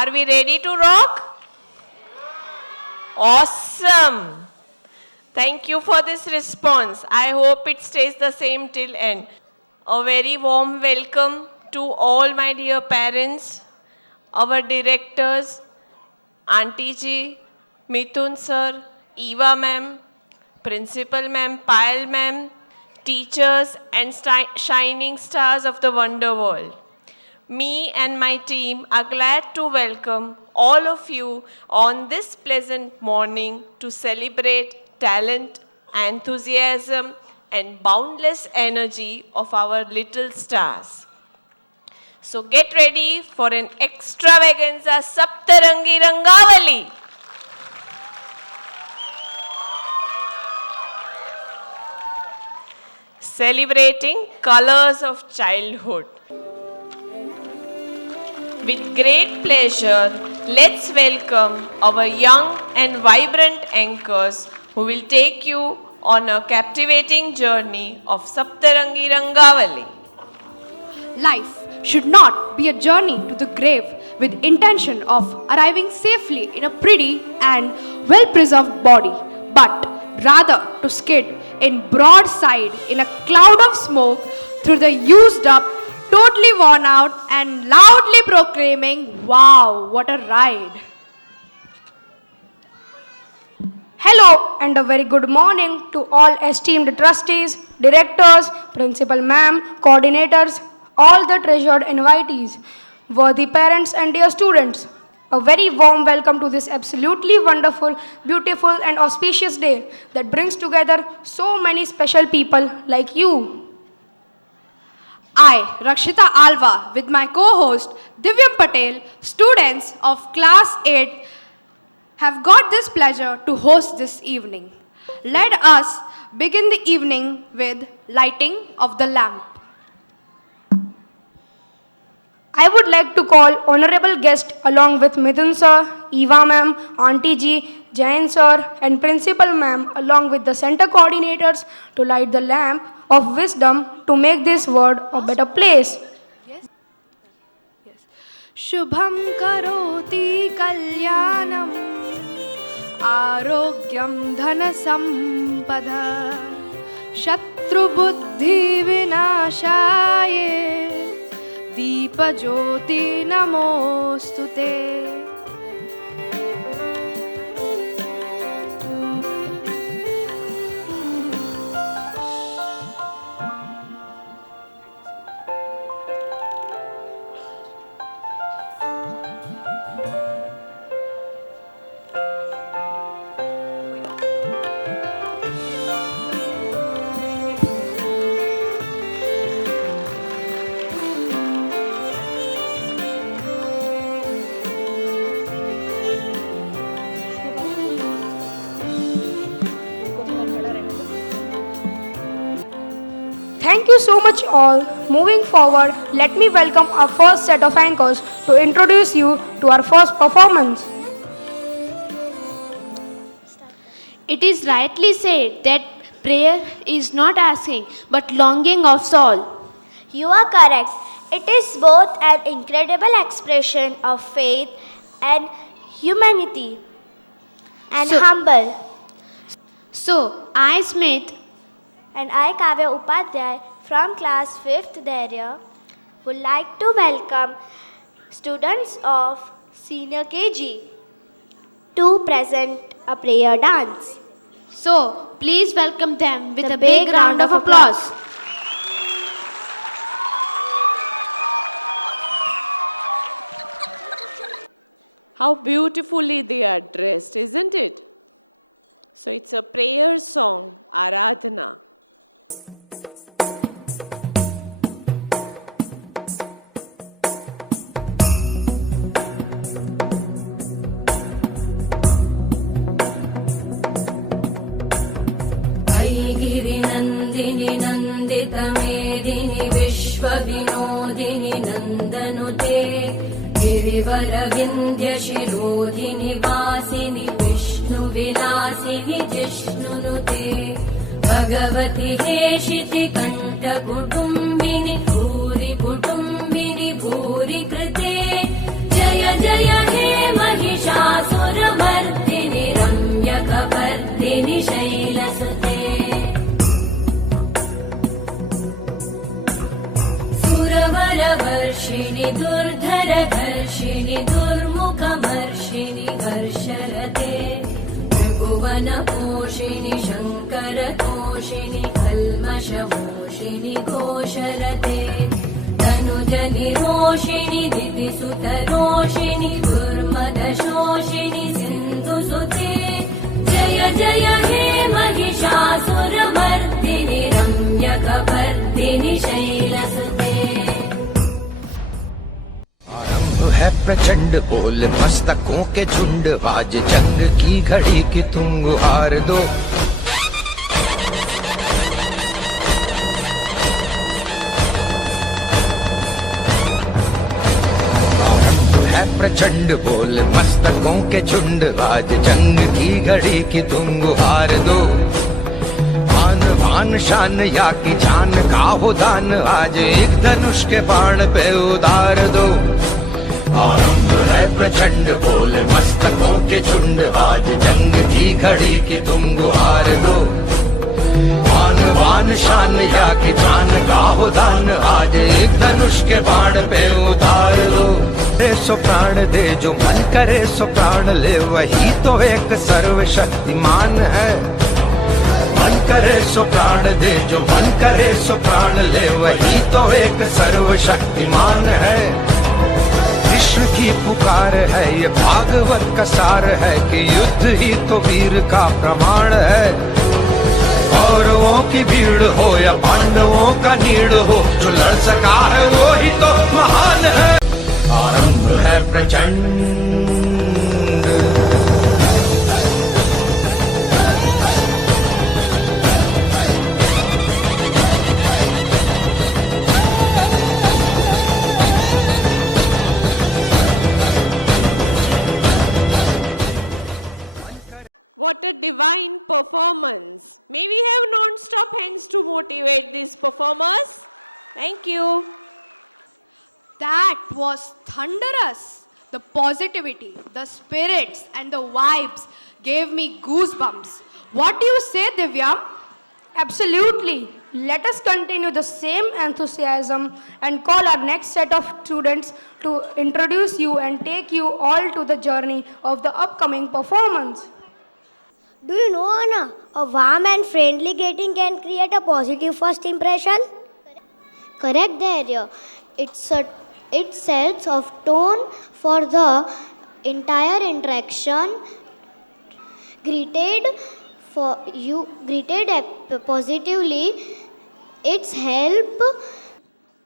Are we ready to rock? Awesome. Thank you for this response. I hope it stays the same till end. A very warm welcome to all my dear parents, our directors, Auntie Ji, Mithun sir, Eva ma'am, Principal ma'am, Payal ma'am, teachers and shining stars of the wonder world. Me and my team are glad to welcome all of you on this pleasant morning to celebrate talent, enthusiasm, and boundless energy of our little stars. So get ready for an extravaganza Saptarangi Rangavali. Celebrating colors of childhood. With great pleasure, let's welcome our young and vibrant anchors who will take you on a captivating journey of Saptarangi Rangavali. Life should not be a journey to the grave with intention of arriving safely in a pretty and well-preserved body, but rather to skid in broadside in a cloud of smoke through the used up, totally worn out and loudly proclaiming, "Wow, what a ride." Hello and a very good morning to all esteemed trustees, directors, principal ma'am, coordinators, all the treasured invitees, worthy parents and dear students. A very warm welcome to this absolutely wonderful, beautiful and auspicious day that brings together so many special people like you. I, Rakshita Alva, with my co-host Divyam Patel, students of Class 8, have got this pleasure to host this evening. Let us begin the evening with lighting of the lamp. I would like to call honorable guests along with Mithun sir, Eva ma'am, Auntie Ji, Jain sir and Principal ma'am along with the center coordinators to light the lamp of wisdom to make this world a better place. Yes. Shubham karoti kalyanam arogyam dhana sampada shatru buddhi vinashaye Deepjyoti नमोस्तुते. Thank you so much all. Moving forward, let me welcome our first set of anchors to introduce you to our first performance. It is rightly said that prayer is not asking but longing of soul. You are correct. It is both an incredible expression of faith and humanity and humble. So, I, Smith, and I, Kavya Upadhyay, from class 5th Dhairya, would like to welcome students of senior KG to present a prayer dance. So, please welcome them with a big round of applause. How beautifully they are dressed, isn't it? So it's a prayer song, Aradhana. नन्दितमेदिनि विश्वविनोदिनि नन्दनुते गिरिवरविन्ध्यशिरोधिनि वासिनि विष्णुविलासिनि जिष्णुनुते भगवति हेशिति कण्ठकुटुम्बिनि भूरि कुटुम्बिनि भूरि कृते जय जय जय हे महिषासुरमर्दिनि रम्यकपर्दिनि शैलसुते सुरवरवर्षिणि दुर्धरधर्षिणि दुर्मुखमर्षिणि हर्षरते त्रिभुवनपोषिणि शङ्करतोषिणि कल्मषमोषिणि घोषरते तनुजनिरोषिणि दिविसुतरोषिणि दुर्मदशोषिणि सिन्धुसुते जय जय हे महिषासुरमर्दिनि रम्यकपर्दिनि शैलसुते है प्रचंड बोल मस्तकों के झुंड आज जंग की घड़ी की तुम गुहार दो है प्रचंड बोल मस्तकों के झुंड आज जंग की घड़ी की तुम गुहार दो मान मान शान या की जान का हो दान आज एक धनुष के बाण पे उतार दो आनंद है प्रचंड बोल मस्तकों के झुंड आज जंग की घड़ी की तुम गुहार दो मान मान शान या की जान का हो दान आज एक धनुष के बाण पे उतार दो दे सो प्राण दे जो मन करे सो प्राण ले वही तो एक सर्वशक्तिमान है मन करे सो प्राण दे जो मन करे सो प्राण ले वही तो एक सर्वशक्तिमान है विश्व की पुकार है ये भागवत का सार है कि युद्ध ही तो वीर का प्रमाण है कौरवों की भीड़ हो या पांडवों का नीड़ हो जो लड़ सका है वो ही तो महान है आरंभ है प्रचंड What a divine performance. May we have non-stop hands to motivate these performers? Thank you. That was thunderous. The positivity, the spirits, and the vibes gave me goosebumps. What do you say, Divya? Absolutely. Let us continue the same enthusiasm and call our next set of students to introduce you and take you all to the journey of the upcoming performance. Do you know, Anna, a warm and friendly greeting can create a positive first impression? Correct there. It sets of tone for the entire interaction. Greeted positively, it's help.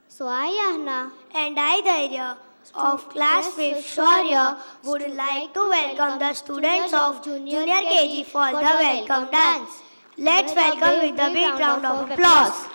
So I, Ahna, and I, Dhairya, of class 5th Shaurya would like to welcome the students of Junior KG for the welcome dance. Let's welcome with a big round of applause.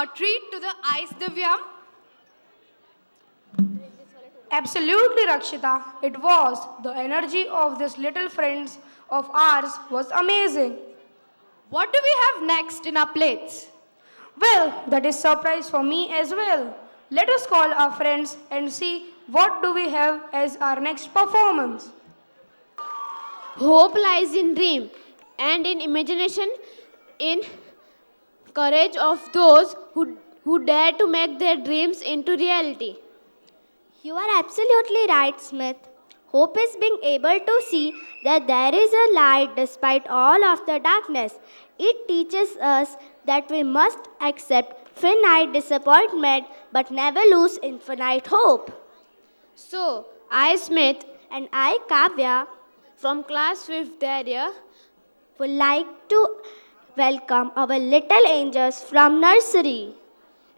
A treat to the eyes, Divya. Absolutely, Rakshita. It was. The energy of these little friends of ours was amazing. What do we have next in our plates? Well, that is surprise for me as well. Let us call our friends and see what do we have as our next performance. Hope lies in dream and in imagination, in courage of those who dare to make their dreams into reality. You are absolutely right, Smith. Hope is being able to see that there is a light despite all of the darkness. It teaches us that we must accept finite disappointment but never lose infinite hope. So, I, Smith, And I, Kavya, from class 5th area, would like to welcome our little angels from nursery.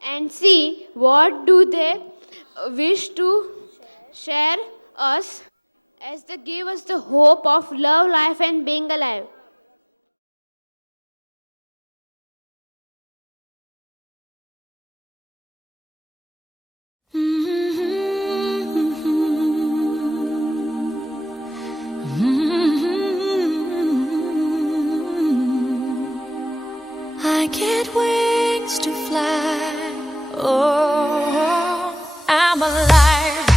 and see what do they wish to share us as they give us the hope of love, life and being alive. I get wings to fly. Oh, I'm alive.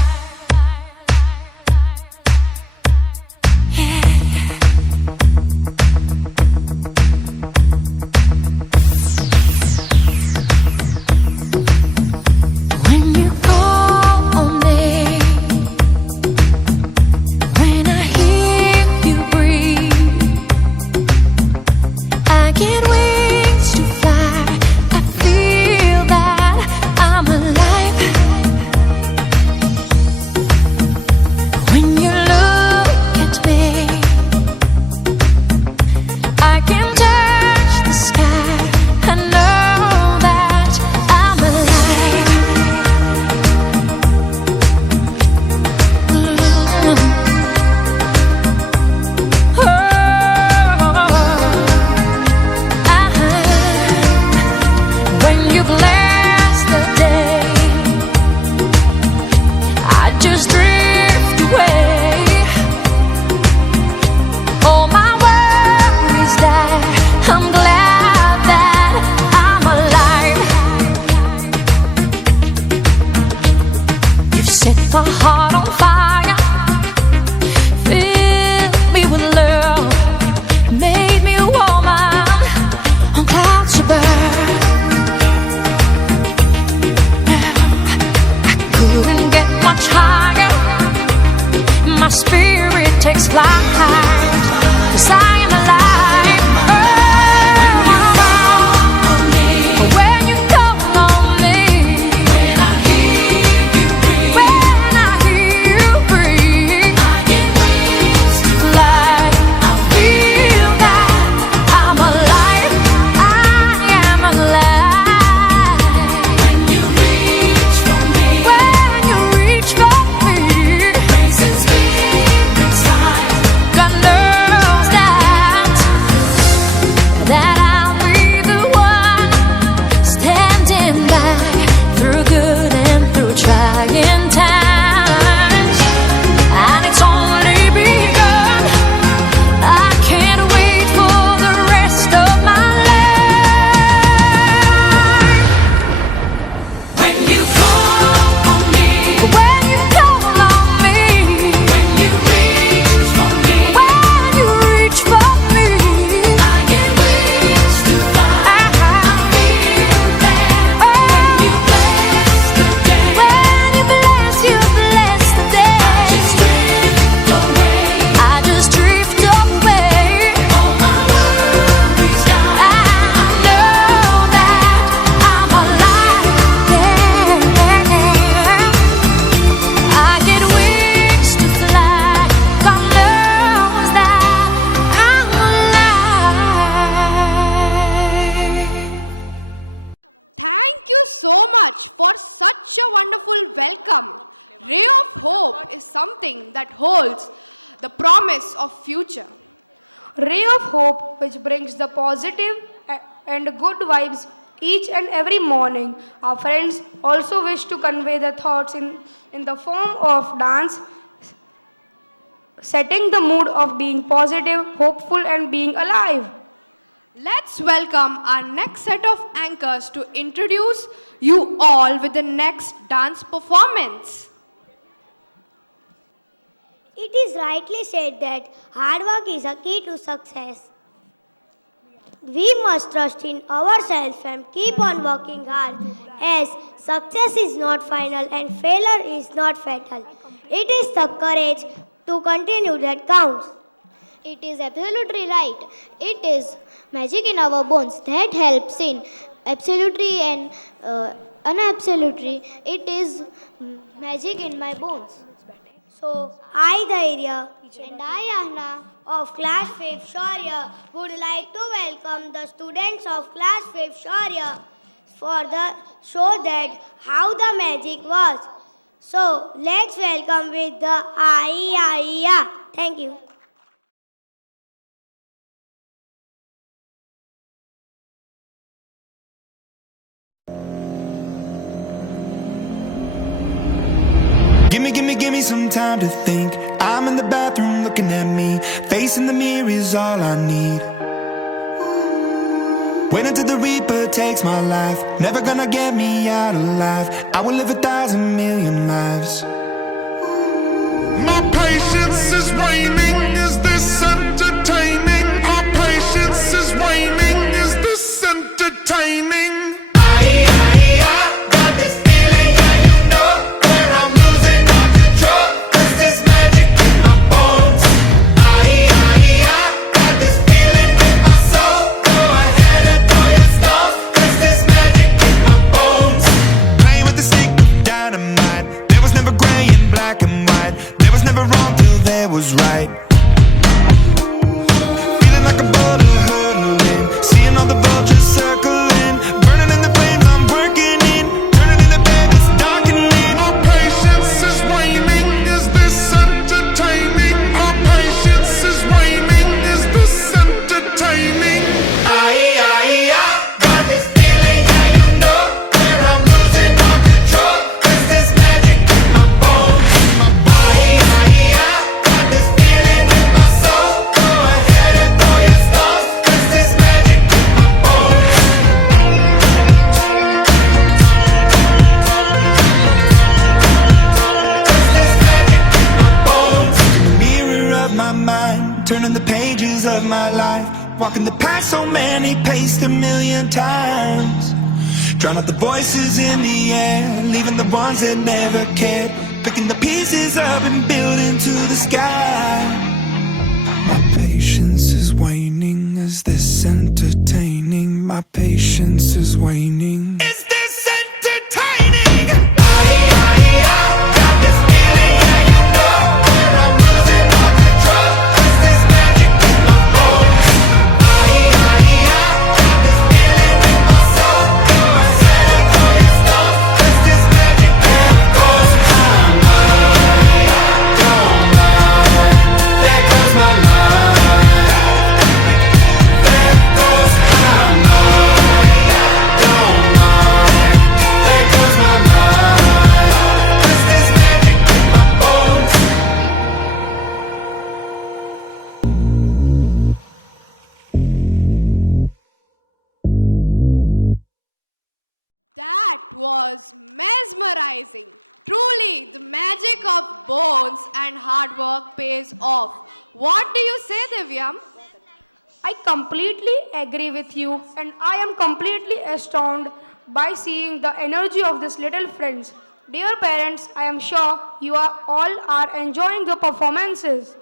When you call on me, when I hear you breathe, I get wings to fly. I feel that I'm alive. When you look at me, I can touch the sky. I know that I'm alive. When you bless the day, I just drift away. All my worries die. I'm glad that I'm alive. You've set my heart on fire, filled me with love, made me a woman on clouds above. Couldn't get much higher. My spirit takes flight, 'cause I am alive. When you call on me, when I hear you breathe, I get wings to fly. I feel that I'm alive. I am alive. When you reach for me, raisin spirits high. God knows that I'll be the one standing by through good and through trying times. And it's only begun. I can't wait for the rest of my life. When you call on me, when you call on me, when you reach for me, when you reach for me, I get wings to fly. I feel that when you bless the day, when you bless the day, I just drift away. I just drift away. All my worries die. I know that I'm alive. I get wings to fly. God knows that I'm alive. Thank you so much for such a wonderful welcome. Ray of hope is something that holds the promise of future. Ray of hope which brings the positive and good vibes each and every morning. Our friends also wish to convey their thoughts in the form of dance, setting the mood of being positive, hopeful, and being alive. Let's welcome our next set of anchors to introduce you all with the next dance performance. It is rightly said that hard work is a key to success. We must trust in ourselves and keep on working hard, as success is not final and failure is not fatal. It is the courage to continue that counts. It is absolutely right. It is magic in our bones that helps in absolutely and unabsolutely. It is magic in my bones. So, I, Dhairya, And I, Ahna, of class 5th Shaurya would like to welcome the students of class 5th Shaurya for the show that how the magic was. So, let's welcome with the Aiya. Thank you. Give me some time to think. I'm in the bathroom looking at me. Facing the mirror is all I need. Wait until the Reaper takes my life. Never gonna get me out alive. I will live 1,000,000,000 lives. My patience is waning. Is this entertaining? My patience is waning. Is this entertaining? Got this feeling, yeah, you know, where I'm losing all control. There's this magic in my bones. Got this feeling in my soul. Go ahead and throw your stones. There's this magic in my bones. Playing with the stick of dynamite. There was never gray and black and white. There was never wrong till there was right. Feeling like a boulder hurtling. Seeing all the vultures circling. Burning in the flames I'm working in. Turning in the bed it's darkening. My patience is waning. Is this entertaining? My patience is waning. Is this entertaining? Got this feeling, yeah, you know, where I'm losing all control. There's this magic in my bones. Got this feeling in my soul. Go ahead and throw your stones. There's this magic in my bones. There's this magic in my bones. Mirror of my mind, turning the pages of my life. Walking the path so many paced 1,000,000 times. Drown out the voices in the air, leaving the ones that never cared. Picking the pieces up and building to the sky. My patience is waning. Is this entertaining? My patience is waning. Is this entertaining? Got this feeling, yeah, you know, where I'm losing all control. Is this magic in my bones? Got this feeling in my soul. Go ahead and throw your stones. Is this magic in my bones? There goes my mind. There goes my mind. There goes my mind. Is this magic in my bones? That was mesmerizing. Truly, the magic of bones and hard work pays off. What do you say, Divyam? I completely agree with you, and I am completely astounded by seeing the energy of these little friends. Dear parents, I am sure you are all are enjoying the performances.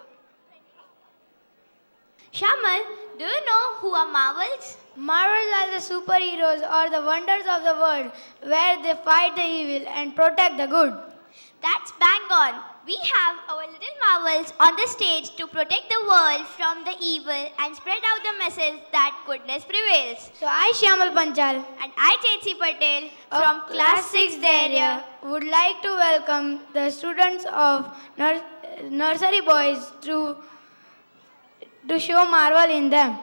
Shamal, do you know who are Marvels? Marvels are the superheroes or the wonders of the world where they fight the evil and protect the good. That's bang on. We have our little Marvels on the stage to protect the world from the evil and spread out the message that goodness prevails. So I, Shamal Panchal, and I, Chetsi Patel, from class 6th area, would like to welcome the students of nursery boys to show marvel in them.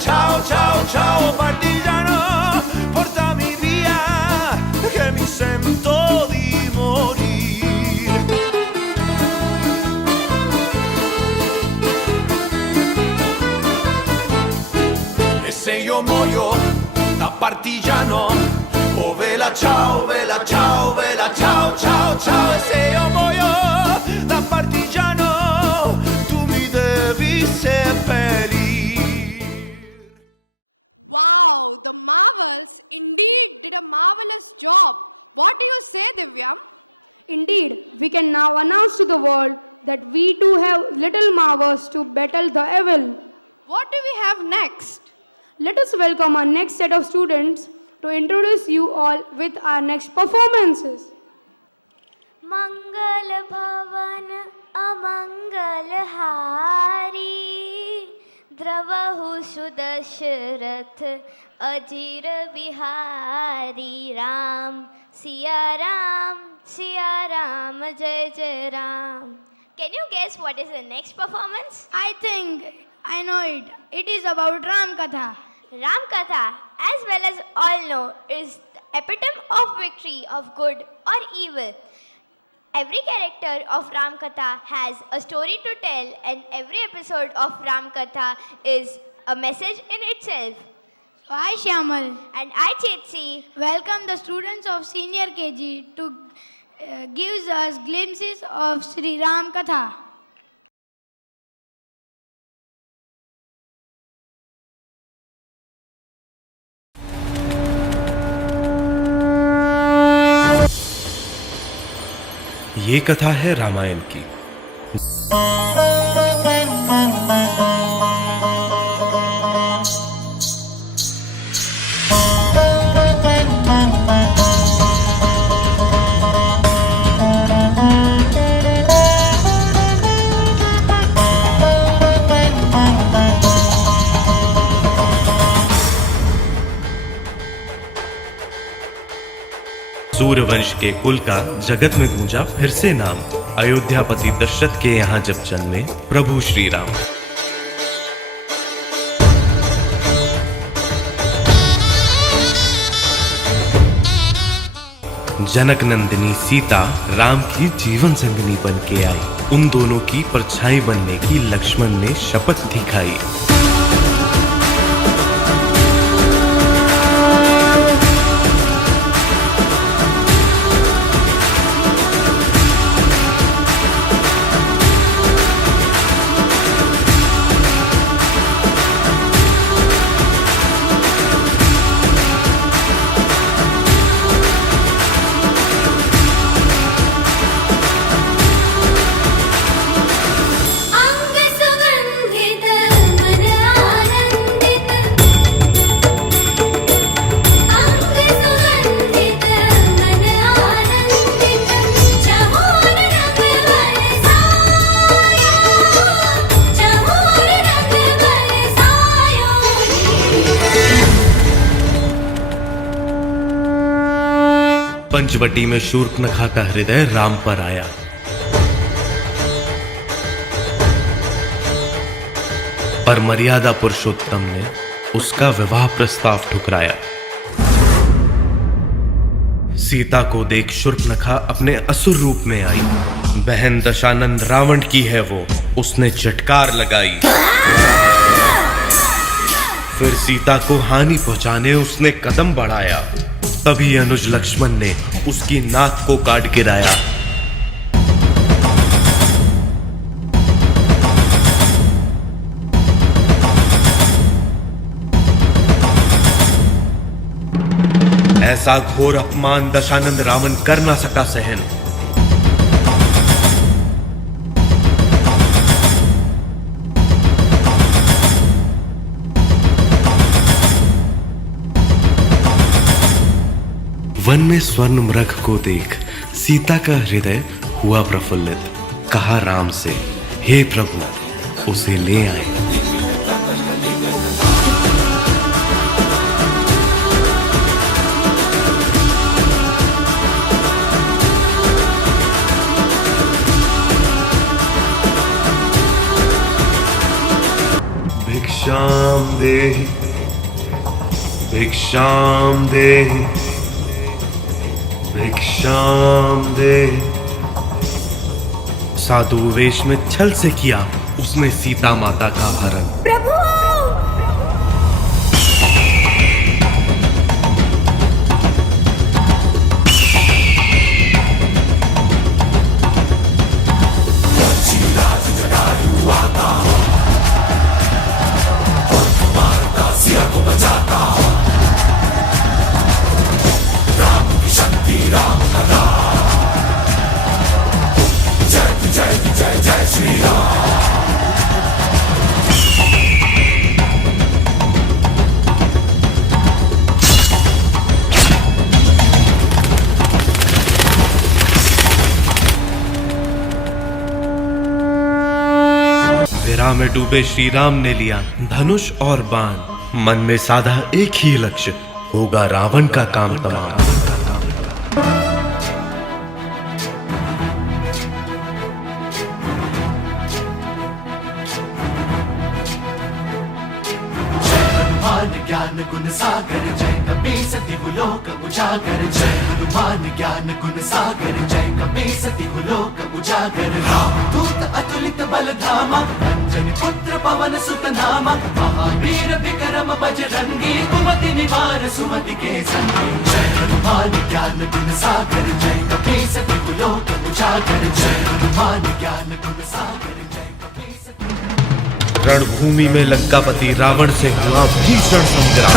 ciao, ciao, ciao partigiano, portami via, che mi sento di morire. E se io muoio da partigiano, oh vela ciao, vela ciao, vela ciao, ciao, ciao. E se io muoio da partigiano, tu mi devi seppellire. Wow, the Marvels indeed did a marvelous job. What do you say, Divyam? Indeed, we can now announce to the world that we too have little marvels to battle the evil. What do we have next? Let us welcome our next set of students to introduce you all with our next performances. मंगल भवन अमंगल हारी, द्रवहु सुदशरथ अजीर बिहारी। राम सिया राम जय जय Ram. Can you guess what is the next performance? I think I know it. It is about Ram Katha. Ram Katha, as well as all know, is the epitome of victory of good or evil. Every character of Ram Katha has a story to tell, and every episode of Ram Katha is a message in itself. So I, Shyamal, And I, Chetsi, welcome the students of senior KG to gives us glimpses of Sri Ram Katha. ये कथा है रामायण की। सूर्यवंश के कुल का जगत में गूंजा फिर से नाम। अयोध्यापति दशरथ के यहाँ जब जन्मे प्रभु श्री राम। जनक नंदिनी सीता राम की जीवन संगिनी बन के आई। उन दोनों की परछाई बनने की लक्ष्मण ने शपथ दिखाई। पंचवटी में शूर्पणखा का हृदय राम पर आया। पर मर्यादा पुरुषोत्तम ने उसका विवाह प्रस्ताव ठुकराया। सीता को देख शूर्पणखा अपने असुर रूप में आई। बहन दशानंद रावण की है वो, उसने चटकार लगाई। फिर सीता को हानि पहुंचाने उसने कदम बढ़ाया। तभी अनुज लक्ष्मण ने उसकी नाक को काट गिराया। ऐसा घोर अपमान दशानंद रावण कर ना सका सहन। वन में स्वर्ण मृग को देख सीता का हृदय हुआ प्रफुल्लित। कहा राम से, हे प्रभु उसे ले आए। भिक्षाम देहि भिक्षाम दे, भिक्षाम दे। साधु वेश में छल से किया उसने सीता माता का हरण। विरह में डूबे श्री राम ने लिया धनुष और बाण। मन में साधा एक ही लक्ष्य, होगा रावण का काम तमाम। ज्ञान गुण सागर जय कपी सती लोक उजागर, जय हनुमान ज्ञान गुण सागर जय कपी सती लोक उजागर। राम दूत अतुलित बल धामा, जन पुत्र पवन सुत नामा, महावीर विक्रम बजरंगी, कुमति निवार सुमति के संगी। जय हनुमान ज्ञान गुण सागर जय कपी सती लोक उजागर, जय हनुमान ज्ञान गुण सागर। रणभूमि में लंकापति रावण से हुआ भीषण संग्राम।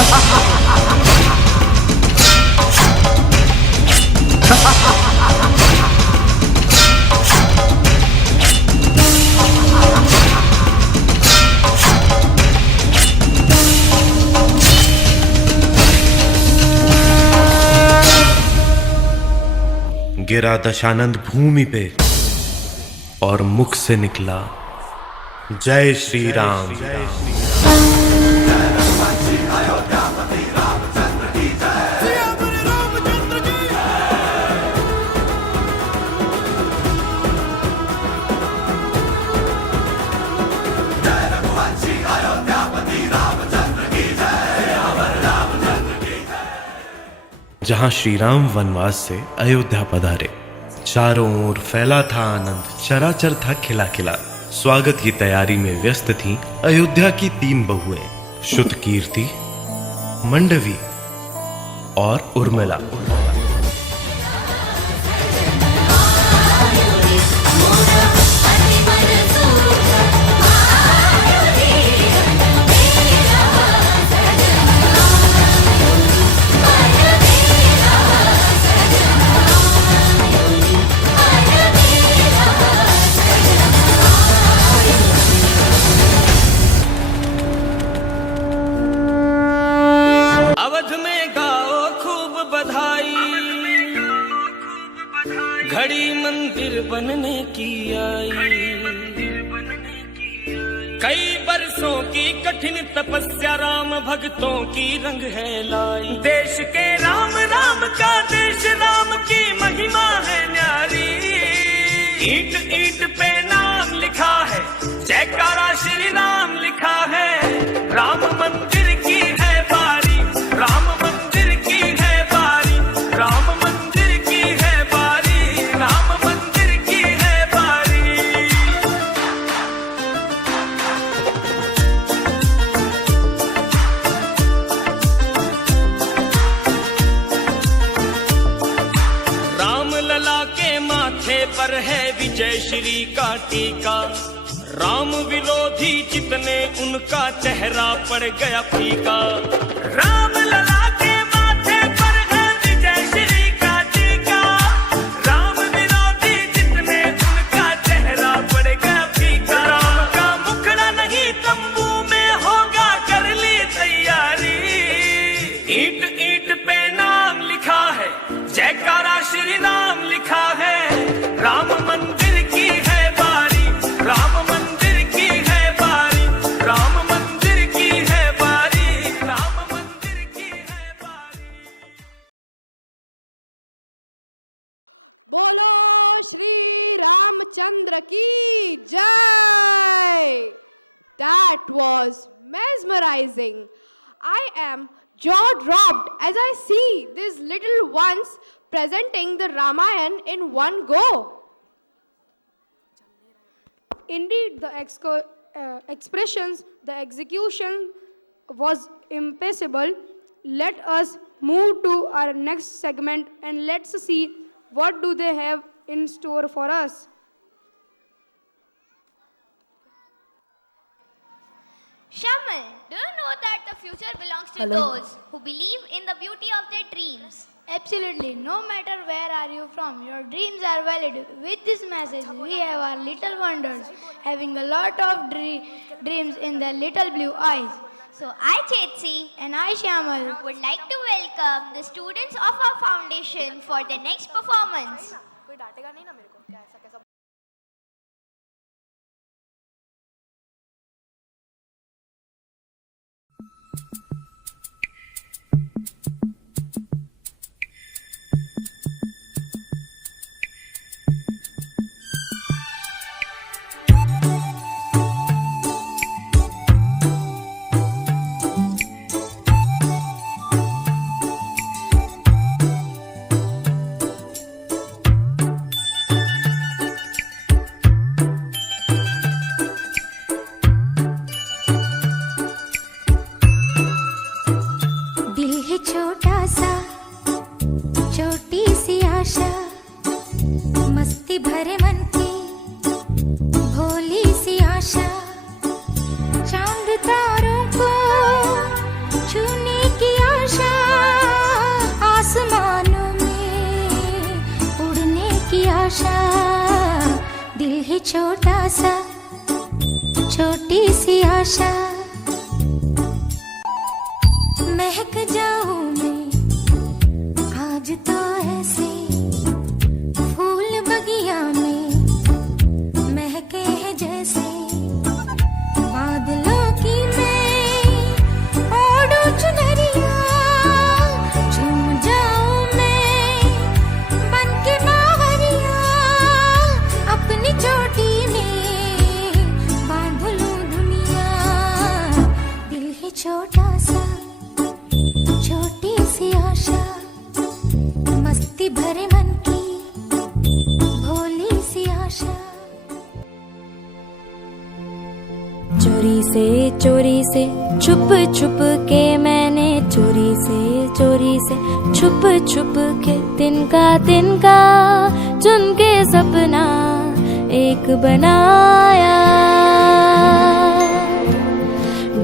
गिरा दशानंद भूमि पे और मुख से निकला जय श्री राम। जहां श्री राम वनवास से अयोध्या पधारे, चारों ओर फैला था आनंद, चराचर था खिला खिला। स्वागत की तैयारी में व्यस्त थीं अयोध्या की 3 बहुएं, श्रुतकीर्ति, मंडवी और उर्मिला। घड़ी मंदिर बनने की आई, कई बरसों की कठिन तपस्या राम भक्तों की रंग है लाई। देश के राम राम का देश राम की महिमा है न्यारी, ईंट ईंट पे नाम लिखा है, जयकारा श्री राम लिखा है। राम मंदिर की है बारी, राम मंदिर की है बारी, राम मंदिर की है बारी, राम मंदिर की है बारी। राम लला के माथे पर है विजय श्री का टीका, राम विरोधी जितने उनका चेहरा पड़ गया फीका। राम लला के माथे पर है विजय श्री का टीका, राम विरोधी जितने उनका चेहरा पड़ गया फीका। राम का मुखड़ा नहीं तंबू में होगा, कर ली तैयारी, ईंट ईंट पे नाम लिखा है, जयकारा श्री राम लिखा है। राम मंदिर की है बारी, राम मंदिर की है बारी, राम मंदिर की है बारी, राम मंदिर की है बारी। बोलो श्री रामचंद्र की जय. That was mesmerizing. I am Jaw dropped as I see these little ones presenting the Ramayana in one go. Indeed, the expressions, the execution was impeccable. Let us move to our next segment and let's see what do they have in store for us. Shamal, do you know that the future belongs to those who believe in the beauty of their dreams? Absolutely. No matter where are you from, your dreams are valid. With this message, we have our little wonders having a lot of dreams in their little blue eyes. So I, Chetsi, And I, Shamal, would like to welcome the students of our foundation for the next performance. दिल है छोटा सा, छोटी सी आशा, मस्ती भरे मन की भोली सी आशा, चांद तारों को छूने की आशा, आसमानों में उड़ने की आशा। दिल है छोटा सा, छोटी सी आशा, महक जाऊं मैं आज तो ऐसे फूल बगिया में महके हैं जैसे बादलों की मैं ओढ़ू चुनरिया, झूम जाऊं मैं बन के बावरिया, अपनी चोटी में बांध लूं दुनिया। दिल है छोटा सा, छोटी सी आशा, मस्ती भरे मन की भोली सी आशा। चोरी से छुप छुप के मैंने चोरी से छुप छुप के तिनका चुन के सपना एक बनाया।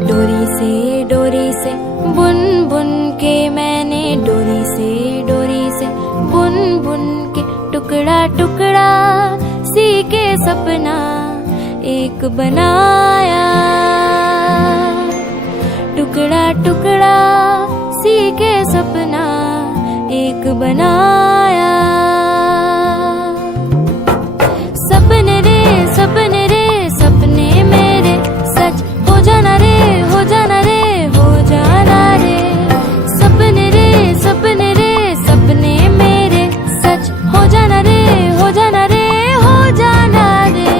डोरी से बुन बुन के मैंने डोरी से बुन बुन के टुकड़ा टुकड़ा सी के सपना एक बनाया। टुकड़ा टुकड़ा सी के सपना एक बनाया। सपने रे सपने मेरे सच हो जाना रे हो जाना रे हो जाना रे। सपने रे सपने मेरे सच हो जाना रे हो जाना रे हो जाना रे।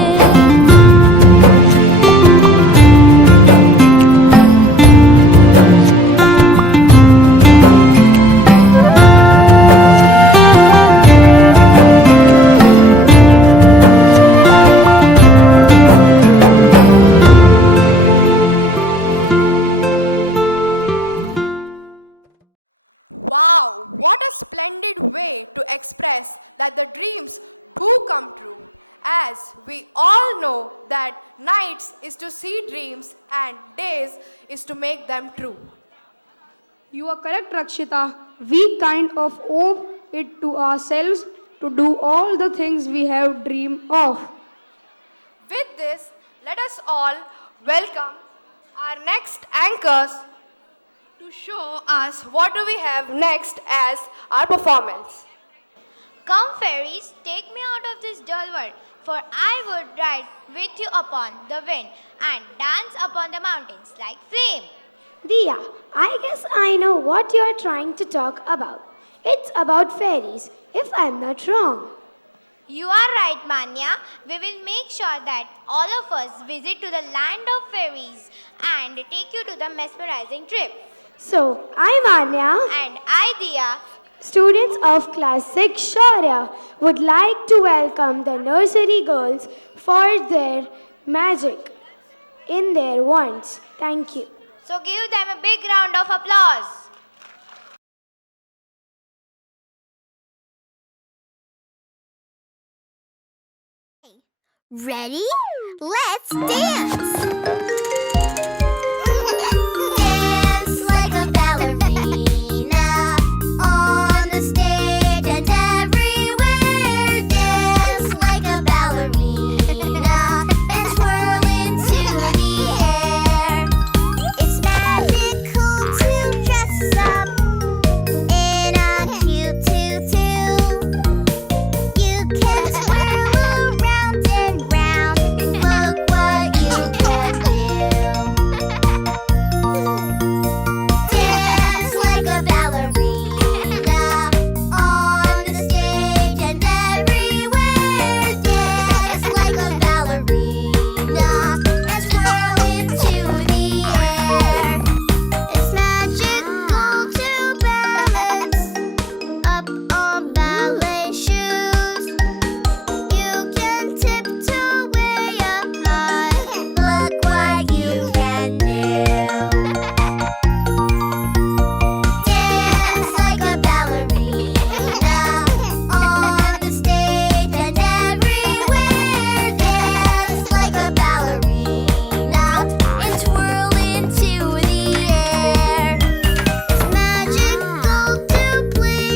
Wow, what a splendid way to express that the dreams do come true. As we all know that nights is to see dreams and days is to make them true. You are correct, Rakshita. We kind of owe it to ourselves to do all the things we have dreamed of. With this, let us all welcome our next anchors to show us what do we have next as our performance. Come, fairies, take me out of this dull world, for I would ride with you upon the wind and dance upon the mountains like flame. Diya, I guess I know what you are trying to talk about. It's about fairies, if I'm not wrong. You are right, Manya. We will make sure that all of us visit to the land of fairies and take you to the mesmerizing trip. So, I'm Anya. And I, Diya. Students of class 6 Shaurya would like to welcome the nursery girls for their magic in their wands. Thank you. So give them a big round of applause. Ready? Let's dance! Dance like a ballerina on the stage and everywhere. Dance like a ballerina and twirl into the air. It's magical to dress up in a cute tutu. You can twirl around and round. Look what you can do. Dance like a ballerina on the stage and everywhere. Dance like a ballerina and twirl into the air. It's magical to balance up on ballet shoes. You can tiptoe way up high. Look what you can do. Dance like a ballerina on the stage and everywhere. Dance like a ballerina and twirl into the air. It's magical to play.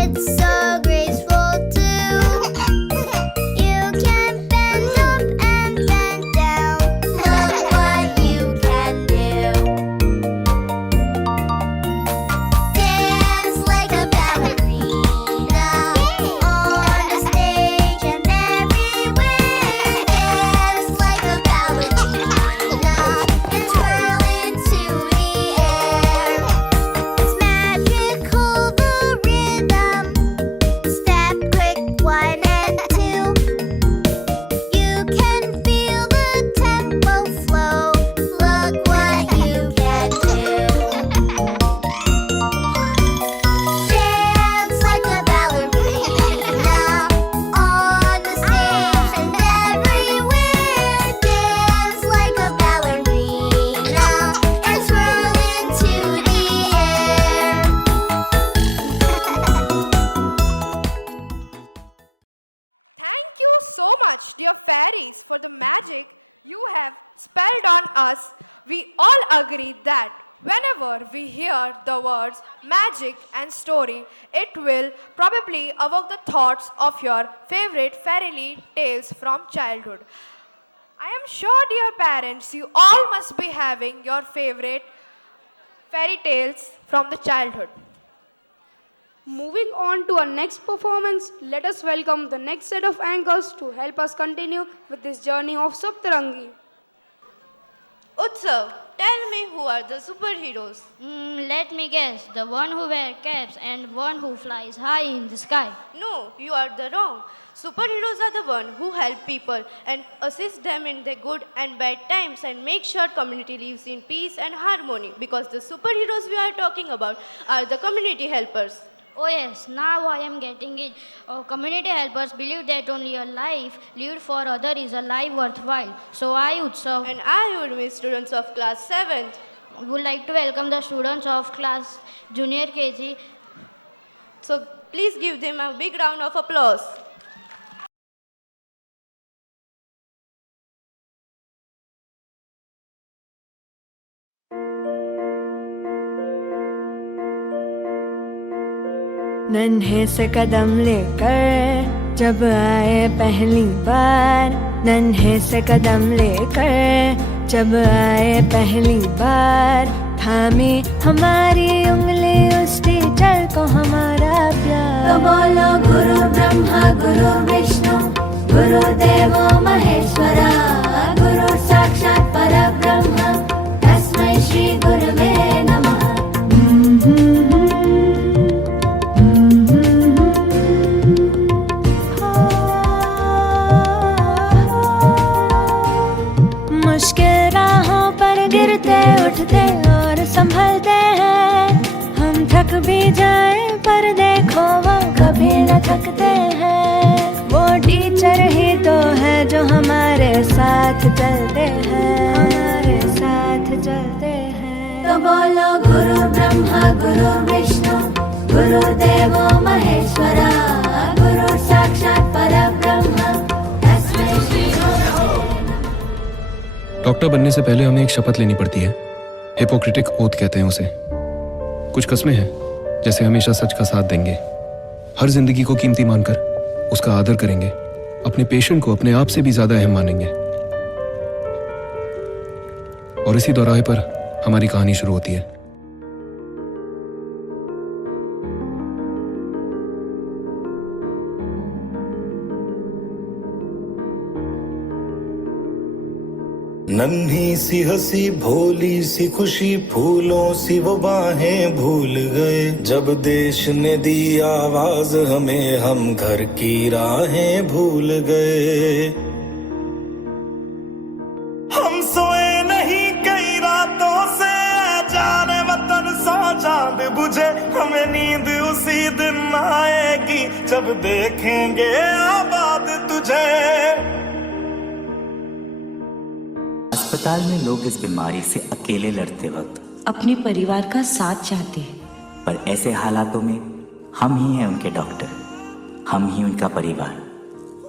It's so graceful too. You can bend up and bend down. Look what you can do. Dance like a ballerina on the stage and everywhere. Dance like a ballerina and twirl into the air. It's magical, the rhythm. Step quick, 1 and 2. You can feel the tempo flow. Look what you can do. Dance like a ballerina on the stage and everywhere. Dance like a ballerina and twirl into the air. Thank you so much, dear fairies, for the magic you have spelled on us. We all agree that whenever we hear the words magic and story, it will probably evoke the thoughts of your favorite fairy tales from childhood. I am sure, dear parents, you all must be having your favorite fairy tales from the childhood. Moving on to our next performance, let us welcome the next set of anchors to help us continue with this journey of Saptarangi. Utsav, tell me who are the superheroes? Let me guess, the one who wears caps and one who flies high in the sky. No, you are the wrong. Superheroes are the one who help people and assist them in their good and bad times and make sure community lives in peace and harmony, because the superheroes we are talking about are the community helpers. Oh yes, now I am getting it. Community helpers believe that only a life lived for other is a life worthwhile. So I, Utsav, And I would be students of class 7th. would like to welcome the students of class junior KG. So please give them a big round of applause. नन्हे से कदम लेकर जब आए पहली बार, नन्हे से कदम लेकर जब आए पहली बार, थामी हमारी उंगली उस टीचर को हमारा प्यार। तो बोलो गुरु ब्रह्मा गुरु विष्णु गुरुदेवो महेश्वरा, गुरु साक्षात् परब्रह्म तस्मै श्री गुरवे नमः। मुश्किल राहों पर गिरते उठते और संभल जाए पर देखो वो कभी न थकते हैं। वो टीचर ही तो है जो हमारे साथ चलते हैं, हमारे साथ चलते हैं। तो बोलो गुरु ब्रह्मा गुरु विष्णु गुरुदेवो महेश्वरा, गुरु साक्षात परब्रह्म तस्मै श्री गुरवे। डॉक्टर बनने से पहले हमें एक शपथ लेनी पड़ती है, हिपोक्रेटिक ओथ कहते हैं उसे। कुछ कस्में हैं, जैसे हमेशा सच का साथ देंगे, हर जिंदगी को कीमती मानकर उसका आदर करेंगे, अपने पेशेंट को अपने आप से भी ज्यादा अहम मानेंगे। और इसी दौराहे पर हमारी कहानी शुरू होती है। नन्ही सी हंसी भोली सी खुशी फूलों सी वो बाहें भूल गए। जब देश ने दी आवाज हमें हम घर की राहें भूल गए। हम सोए नहीं कई रातों से जाने वतन सो चांद बुझे। हमें नींद उसी दिन आएगी जब देखेंगे आबाद तुझे। अस्पताल में लोग इस बीमारी से अकेले लड़ते वक्त अपने परिवार का साथ चाहते हैं, पर ऐसे हालातों में हम ही हैं उनके डॉक्टर, हम ही उनका परिवार,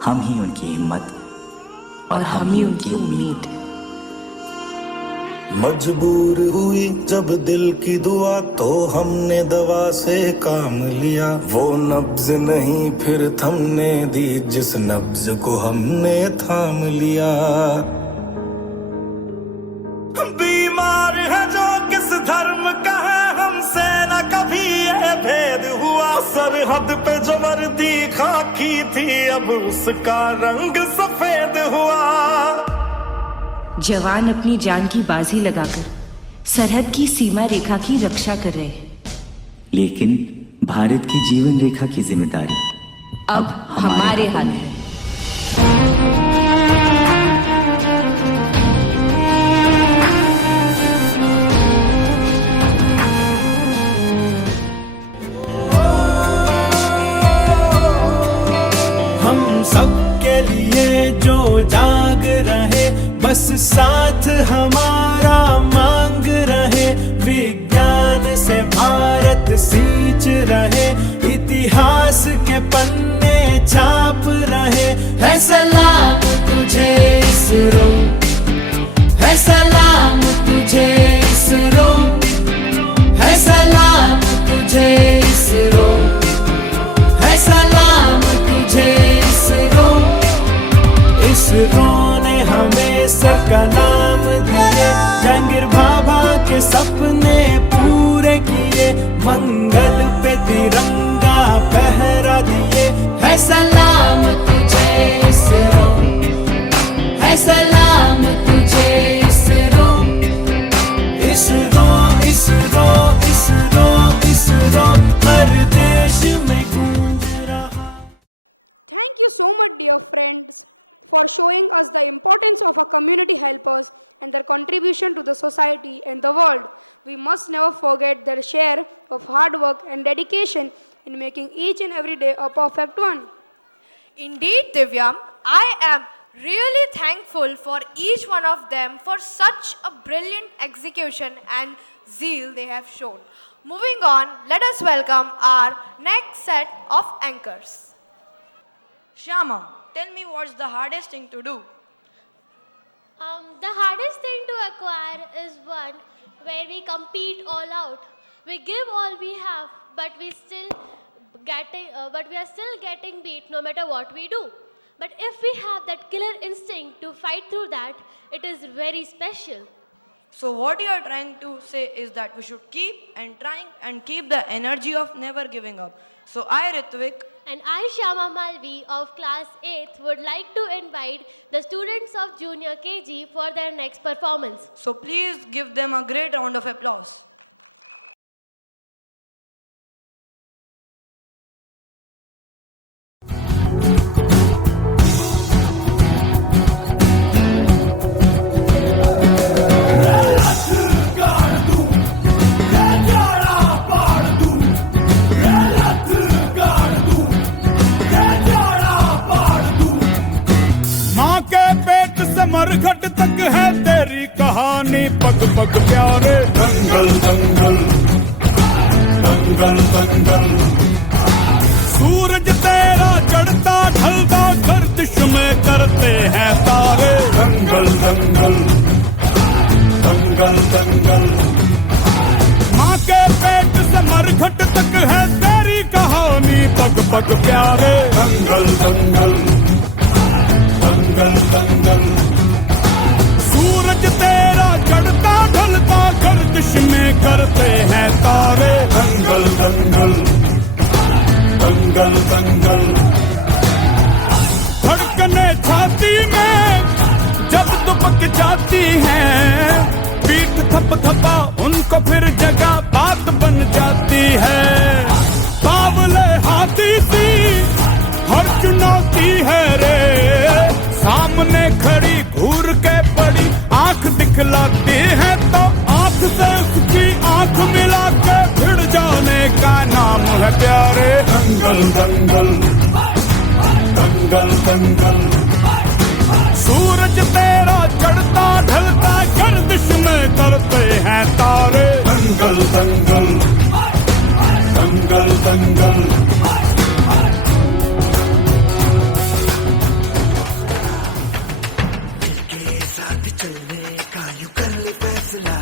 हम ही उनकी हिम्मत और हम ही उनकी उम्मीद। मजबूर हुई जब दिल की दुआ तो हमने दवा से काम लिया। वो नब्ज नहीं फिर थमने दी जिस नब्ज को हमने थाम लिया। बीमार है जो किस धर्म का है हमसे न कभी ये भेद हुआ। सरहद पे जो वर्दी खाकी थी अब उसका रंग सफेद हुआ। जवान अपनी जान की बाजी लगाकर सरहद की सीमा रेखा की रक्षा कर रहे हैं, लेकिन भारत की जीवन रेखा की जिम्मेदारी अब हमारे हाथ है। हम सबके लिए जो जाग रहे बस साथ हमारा मांग रहे। विज्ञान से भारत सींच रहे, इतिहास के पन्ने छाप रहे। है सलाम तुझे इसरो, है सलाम तुझे इसरो, है सलाम तुझे इसरो, है सलाम तुझे इसरो। इसरो ने हमें सबका नाम दिए, जहांगीर भाभा के सपने पूरे किए। मंगल पे तिरंगा फहरा दिए। है सलाम तुझे इसरो, है सलाम तुझे इसरो। इसरो इसरो इसरो इसरो हर देश में गूंज रहा। Thank you so much, dear friends, for showing us the importance of our community helpers and their contribution to the society and the world. We must never forget their share of hard work and dedication in making each and every day a perfect one. Indeed, Divyam, I am really thankful for each one of them for such a brilliant execution and zeal they have shown. Moving on, let us welcome our next set of anchors. Shyama, tell me what's the hardest thing to do? The hardest thing to acquire is one where we compete all out. We give all we have, but we are still getting beat no matter what we do. But if we have that killer instinct to fight through that, it is very special. So what you are trying to say is that we should keep the energy of never giving up. So I, Ritvik, and I, Shyama Malvi of class 8th, would like to invite the students of Junior KG for their next performance. So please give them a great round of applause. दंगल दंगल। माँ के पेट से मरघट तक है तेरी कहानी, पग पग प्यारे। दंगल दंगल दंगल दंगल। सूरज तेरा चढ़ता ढलता गर्दिश में करते हैं तारे। दंगल दंगल दंगल दंगल। धड़कने छाती में जब दुबक जाती हैं, पीठ थप थपा उनको फिर जगह बात बन जाती है। बावले हाथी सी हर चुनौती है रे, सामने खड़ी घूर के पड़ी आंख दिखलाती है, तो आंख से उसकी आंख मिला के भिड़ जाने का नाम है प्यारे। दंगल दंगल दंगल दंगल। सूरज तेरा चढ़ता ढलता गर्दिश में करते हैं तारे। दंगल दंगल दंगल दंगल। मिलके साथ चलने का यूं कर ले फैसला,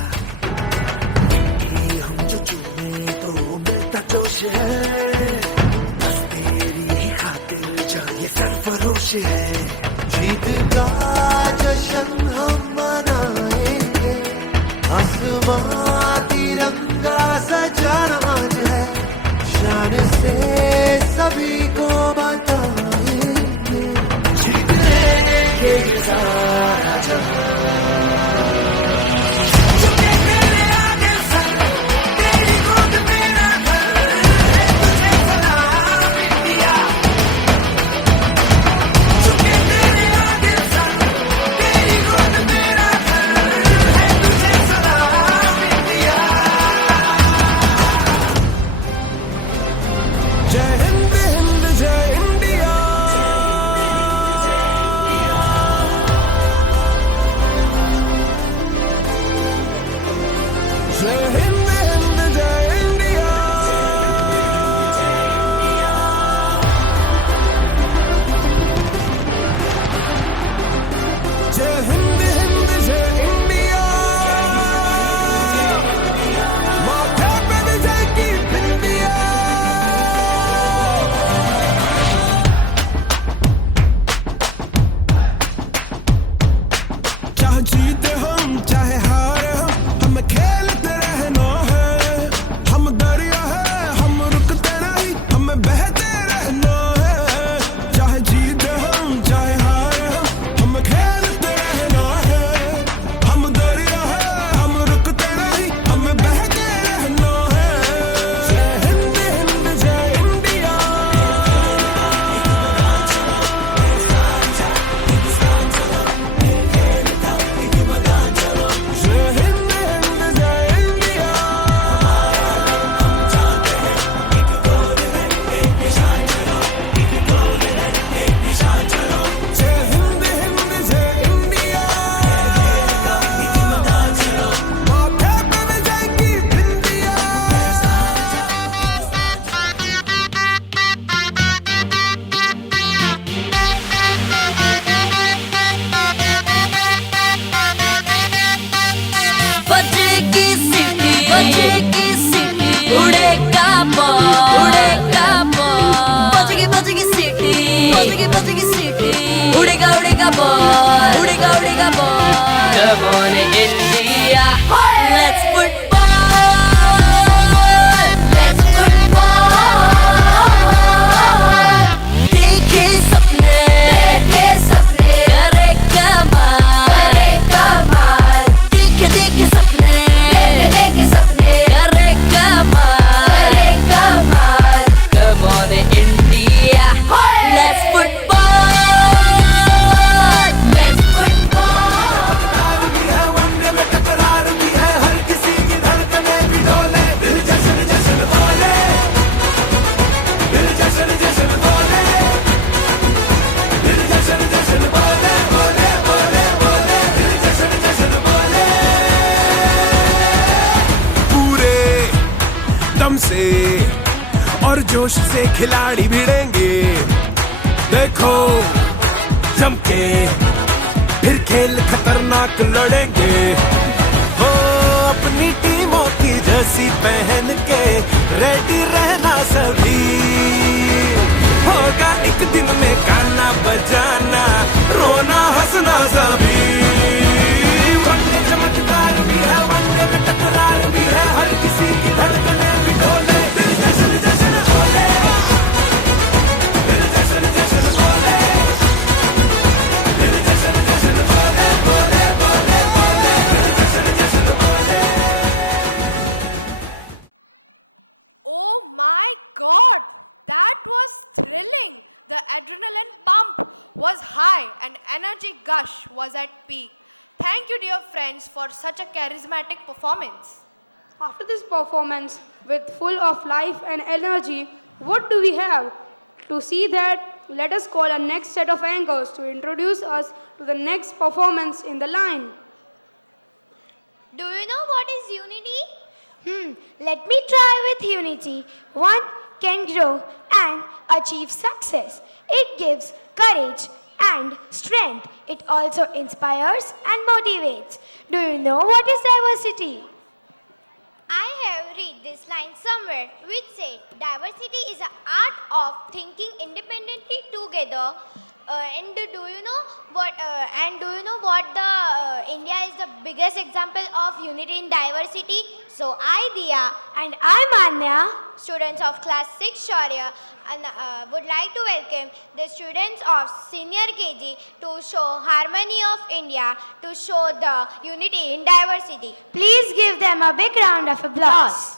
मिट्टी हम जो चूमे तो मिलता जोश है, बस तेरी ही खातिर जान ये सरफरोश है। जीत का जश्न हम मनाएंगे, आसमां तिरंगा सजा नमाज है, शान से सभी को बताएंगे, जीत लेंगे ये सारा जहां। चुके तेरे आगे सर, तेरी गोद मेरा घर है, तुझे सलाम इंडिया। चुके तेरे आगे सर, तेरी गोद मेरा घर है, तुझे सलाम इंडिया। जय हिंद हिंद जय इंडिया, जय हिंद हिंद जय इंडिया। जय हिंद हिंद जय इंडिया, जय हिंद हिंद जय इंडिया। जय हिंद हिंद जय इंडिया, जय हिंद हिंद जय इंडिया। माथा पे विजय की बिंदिया। चाहे जीते हम चाहे हारे हम खेलते रहना है, हम दरिया है हम रुकते नहीं, हमें बहते रहना है। चाहे जीते हम चाहे हारे हम खेलते रहना है, हम दरिया है हम रुकते नहीं, हमें बहते रहना है। जय हिंद हिंद जय इंडिया, बजेगी सीटी, उड़ेगा बॉल, बजेगी सीटी, बजेगी सीटी, उड़ेगा बॉल, उड़ेगा ball. Come on India, let's football, let's football। देखे सपने, करे कमाल, देखे सपने, करे कमाल। Come on India, let's football, let's football। भी है वनडे में तकरार भी है, हर किसी की धड़कने भी डोले, दिल जश्न जश्न बोले, दिल जश्न जश्न बोले, दिल जश्न जश्न बोले, बोले बोले बोले, दिल जश्न जश्न बोले। पूरे दम से और जोश से खिलाड़ी भिड़ेंगे, देखो जम के फिर खेल खतरनाक लड़ेंगे। हो जर्सी पहन के रेडी रहना सभी, होगा एक दिन में गाना बजाना, रोना हंसना सभी। वक्त में चमत्कार भी है, वंदन टकरार भी है, हर किसी की धड़कने भी डोले, दिल जश्न जश्न बोले, दिल जश्न जश्न बोले, दिल जश्न जश्न बोले, बोले बोले बोले, दिल जश्न जश्न बोले। Oh my God, that was thrilling. The adrenaline pump was high and energy gush was at peak. Thank you, dear friends, for such a charismatic performance. After this performance, with full of life and energy, what do we have? To see that, let us call our next set of anchors to introduce us to the next performance in the line. Do you know what is unity? Let me try with unity. One can grow and achieve success. It gives courage and strength. It also inspires and motivates. Do you know what is diversity? I have read this line somewhere which said diversity is the art of thinking independently together. And do you know what the India is the biggest example of unity in diversity? So I, Diya, and I, Manya, students of class 6 Shaurya, and would like to welcome the students of senior KG to show harmony of India, to show the unity in diversity. please give them a big round of applause.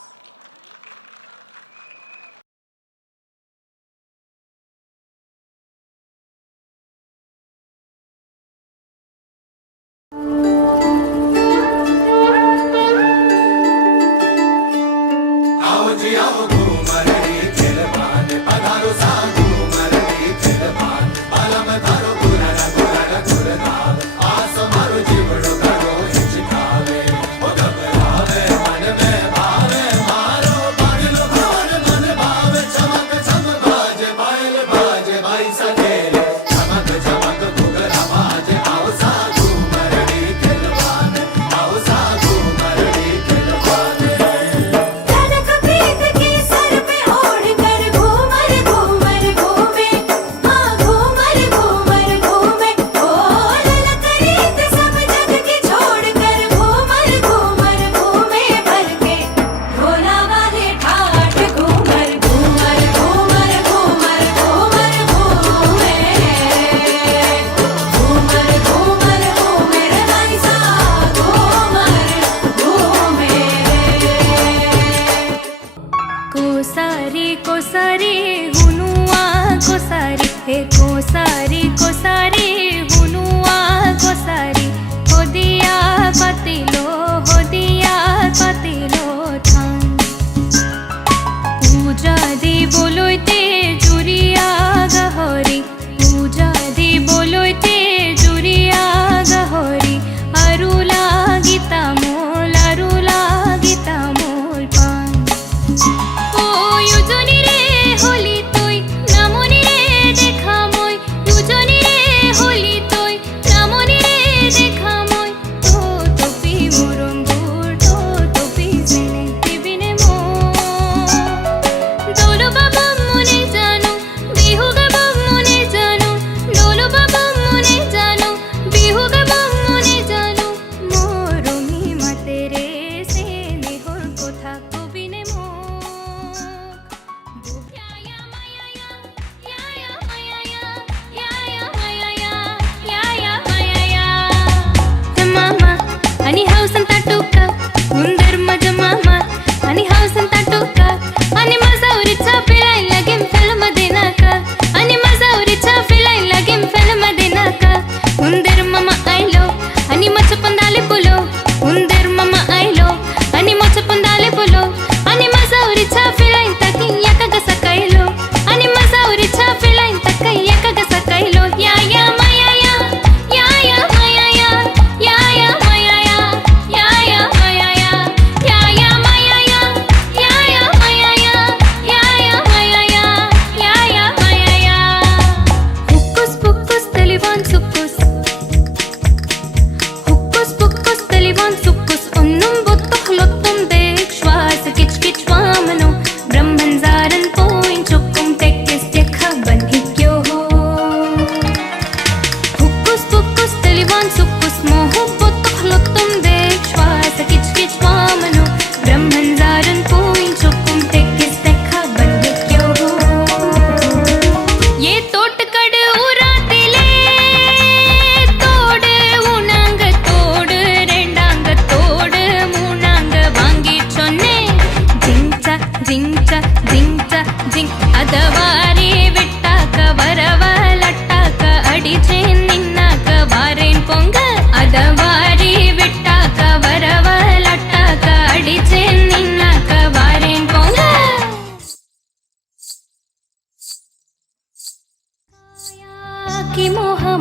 आओ जी आओ घूमर रे खिलवान, पधारो सा घूमर रे खिलवान, बाला में थारो गुरर गुरर गुरराव, आस मारो जीवड़ो गड़ो हिचकावे, ओ घबरावे मन में भावे, मारो बागलो भवन मन भावे, चमक चम बाजे पायल बाजे भाई सा खेले, चमक चमक घुघरा बाजे, आओ सा घूमर रे खिलवान, आओ सा घूमर रे खिलवान। जनक प्रीत के सर पे ओढ़ कर घूमर घूमर घूमे, हाँ घूमर घूमर घूमे, ओ ललक रीत सब जग की छोड़ कर घूमर घूमर घूमे, भर के ढोला वाले ठाठ घूमर घूमर घूमर घूमर घूमर घूमे, घूमर घूमर घूमे रे भाई सा घूमर घूमे। कोसारी हुनुआ कोसारी, हे कोसारी हुनुआ कोसारी, हो दिया पातिलो थाम, पूजा दी बोलोइते जुरिया गहरी, पूजा दी बोलोइते जुरिया गहरी, अरुला गीता मोल पाम। ও ইউজনি রে হলি তুই নামনি রে দেখা মই, ইউজনি রে হলি তুই নামনি রে দেখা মই, তো তোপি মোরঙ্গুর তো তোপি জিনে দিবিনে মো, দোলো বাবা মনে জানো বিহু গাবা মনে জানো, দোলো বাবা মনে জানো বিহু গাবা মনে জানো, মোরমি মাতে রে সে নেহর কথা কবিনে মো। Mama, ani hausan tatuka, undar maja mama, ani hausan tatuka, ani maza uricha filai lagim film denaka, ani maza uricha filai lagim film denaka, undar mama ailo, ani macha pandale pulo, undar mama ailo, ani macha pandale pulo, ani maza uricha filai takin yakaga sakailo, ani maza uricha filai takai yakaga sakailo, ya maya ya maya ya, ya maya ya, ya maya ya, ya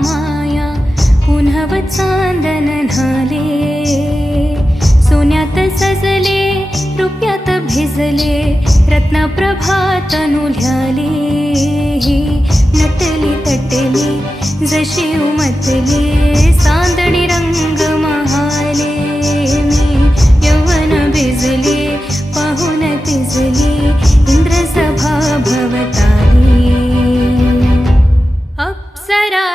माया पुन्हा चांदन झाले सोन्यात सजले रुप्यात भिजले रत्नप्रभात नुढ्याले नटली तटली जशी उमटली चांदणी रंग महाले मी यवन भिजली पाहून तिजली इंद्रसभा भवताली अप्सरा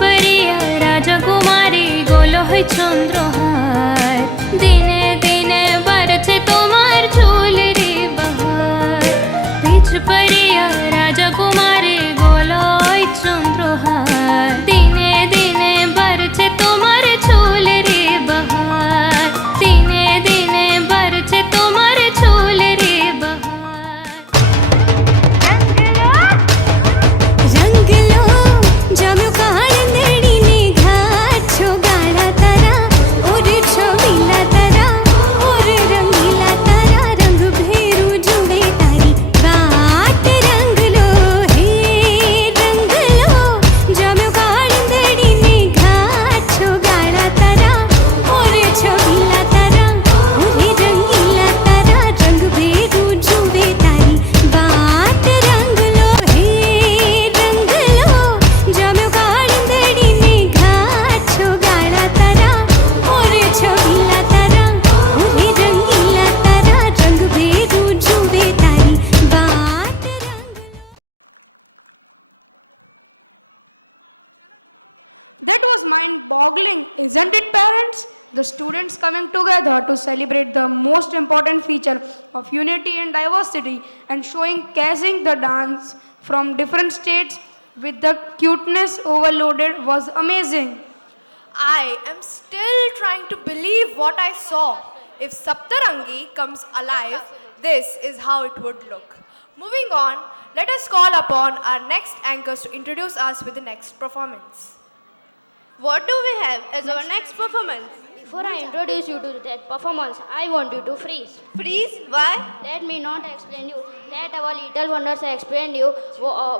परिया राजकुमारी गोलो है चंद्रहार दिने दिने बरछे तुम्हार झूल रे बहार बीच परिया राजकुमारी गोलो है चंद्रहार दिने दिने बरछे तुम्हार झूल रे बहार दिने दिने बरछे तुम्हार झूल रे बहार रंगलो जम That was mind-boggling, isn't it, parents? The students coming together to celebrate the most important feature of unity and diversity and casing the dance from different states with the cuteness overloaded was amazing. I am still trying to believe what I saw. If Saptarangi comes alive, this is how it would look. Moving on, let us call upon our next anchors to introduce us with the next performance. What do we have as our next performance? Before I introduce you to that performance, I want you to freeze. Freeze? Why? Let me not explain you. Let our little wonders explain you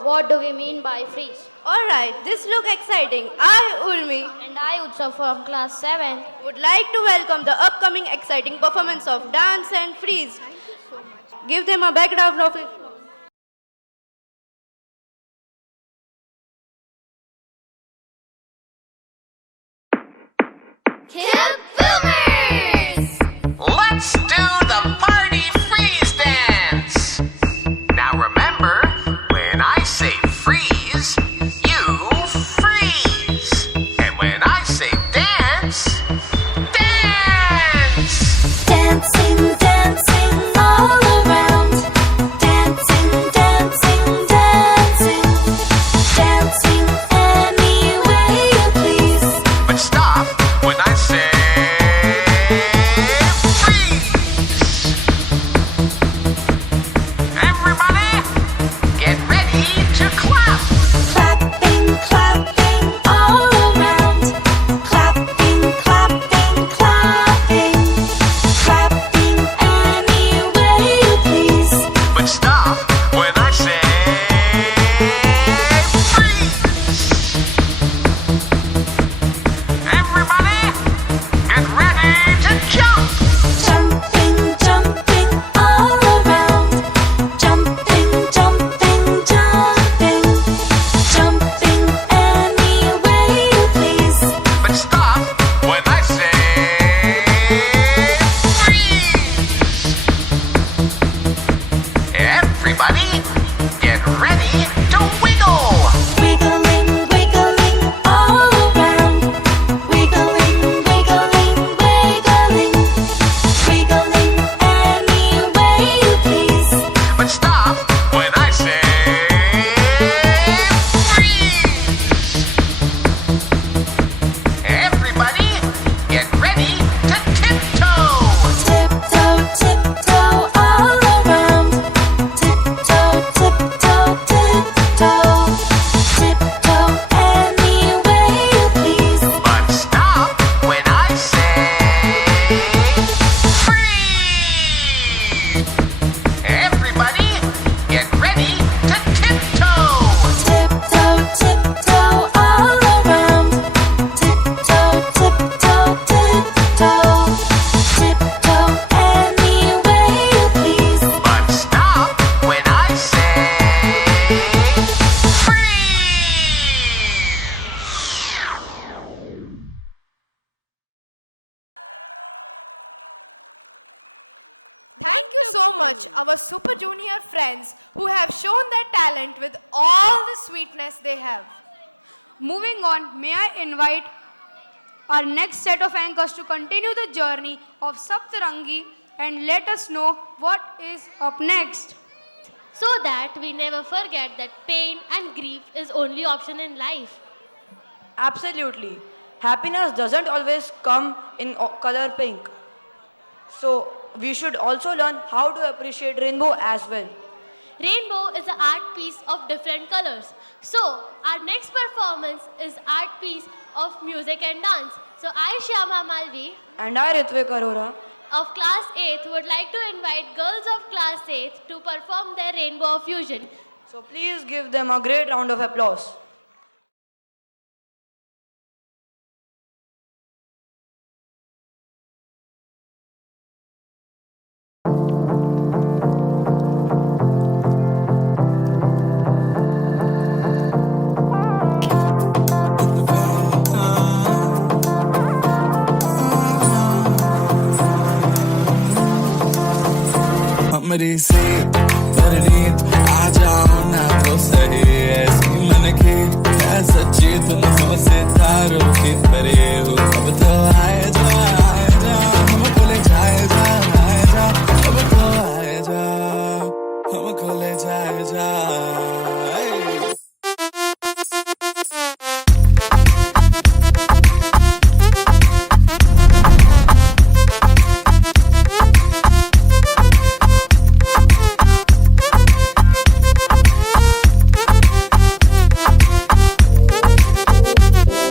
what do we mean by freeze. Alright, this look exciting. I, Urmi, And I, Utsav from class 7, would like to welcome the upcoming exciting performance of Dance and Freeze. Give them a background of it. Let's do the party freeze dance. Now remember, when I say freeze, you freeze. And when I say dance, dance. Dancing, dancing all around. Dancing. much our Super Junior friends who have shown their talent with all the sweetness they have. Moving on, may I invite our next set of anchors to continue the journey of Saptarangi and let us know what is up next. So that we never forget that pain and grief is only option in life. Absolutely. Happiness doesn't always come in color pink. So we should also learn how to appreciate rainbow as well. Rainbow is an art piece of different colors. So our next performance is art piece of music and dance. So I, Shyama Malvi, And I, Ritvik Arora, of class 8th would like to invite girls of class 8th to perform their rainbow fusion. So please give them a great round of applause. हमरी से परनीत आ जाओ ना वो सही ऐसी मन की है सच्ची तुम हो सितारों की तरह हो अब तो आए जा हमको ले जाए जा अब तो आए जा हमको ले जाए जा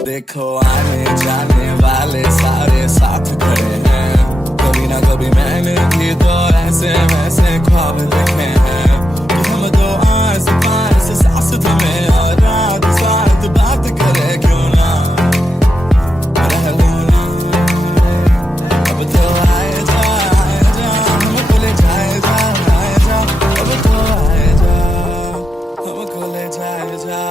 देखो आने जाने वाले सारे साथ खड़े हैं कभी ना कभी मैंने भी तो ऐसे वैसे ख्वाब देखे हैं कि हम दो आस पास सास में और रात साथ बात करे क्यों ना रह लो ना अब तो आए जा हमको ले जाए जा अब तो आए जा हमको ले जाए जा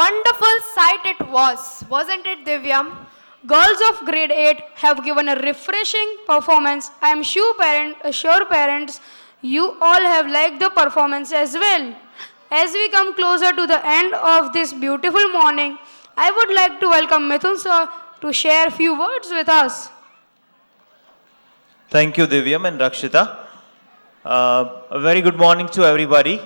wonderful sight it was, wasn't it, Divyam? Girls of grade 8 have given a refreshing performance. I am sure parents, you all have liked the performance as well. As we come closer to the end of this beautiful morning, I would like to welcome Mithun sir to share a few words with us. Thank you, Divyam and Rakshita. A very good morning to everybody.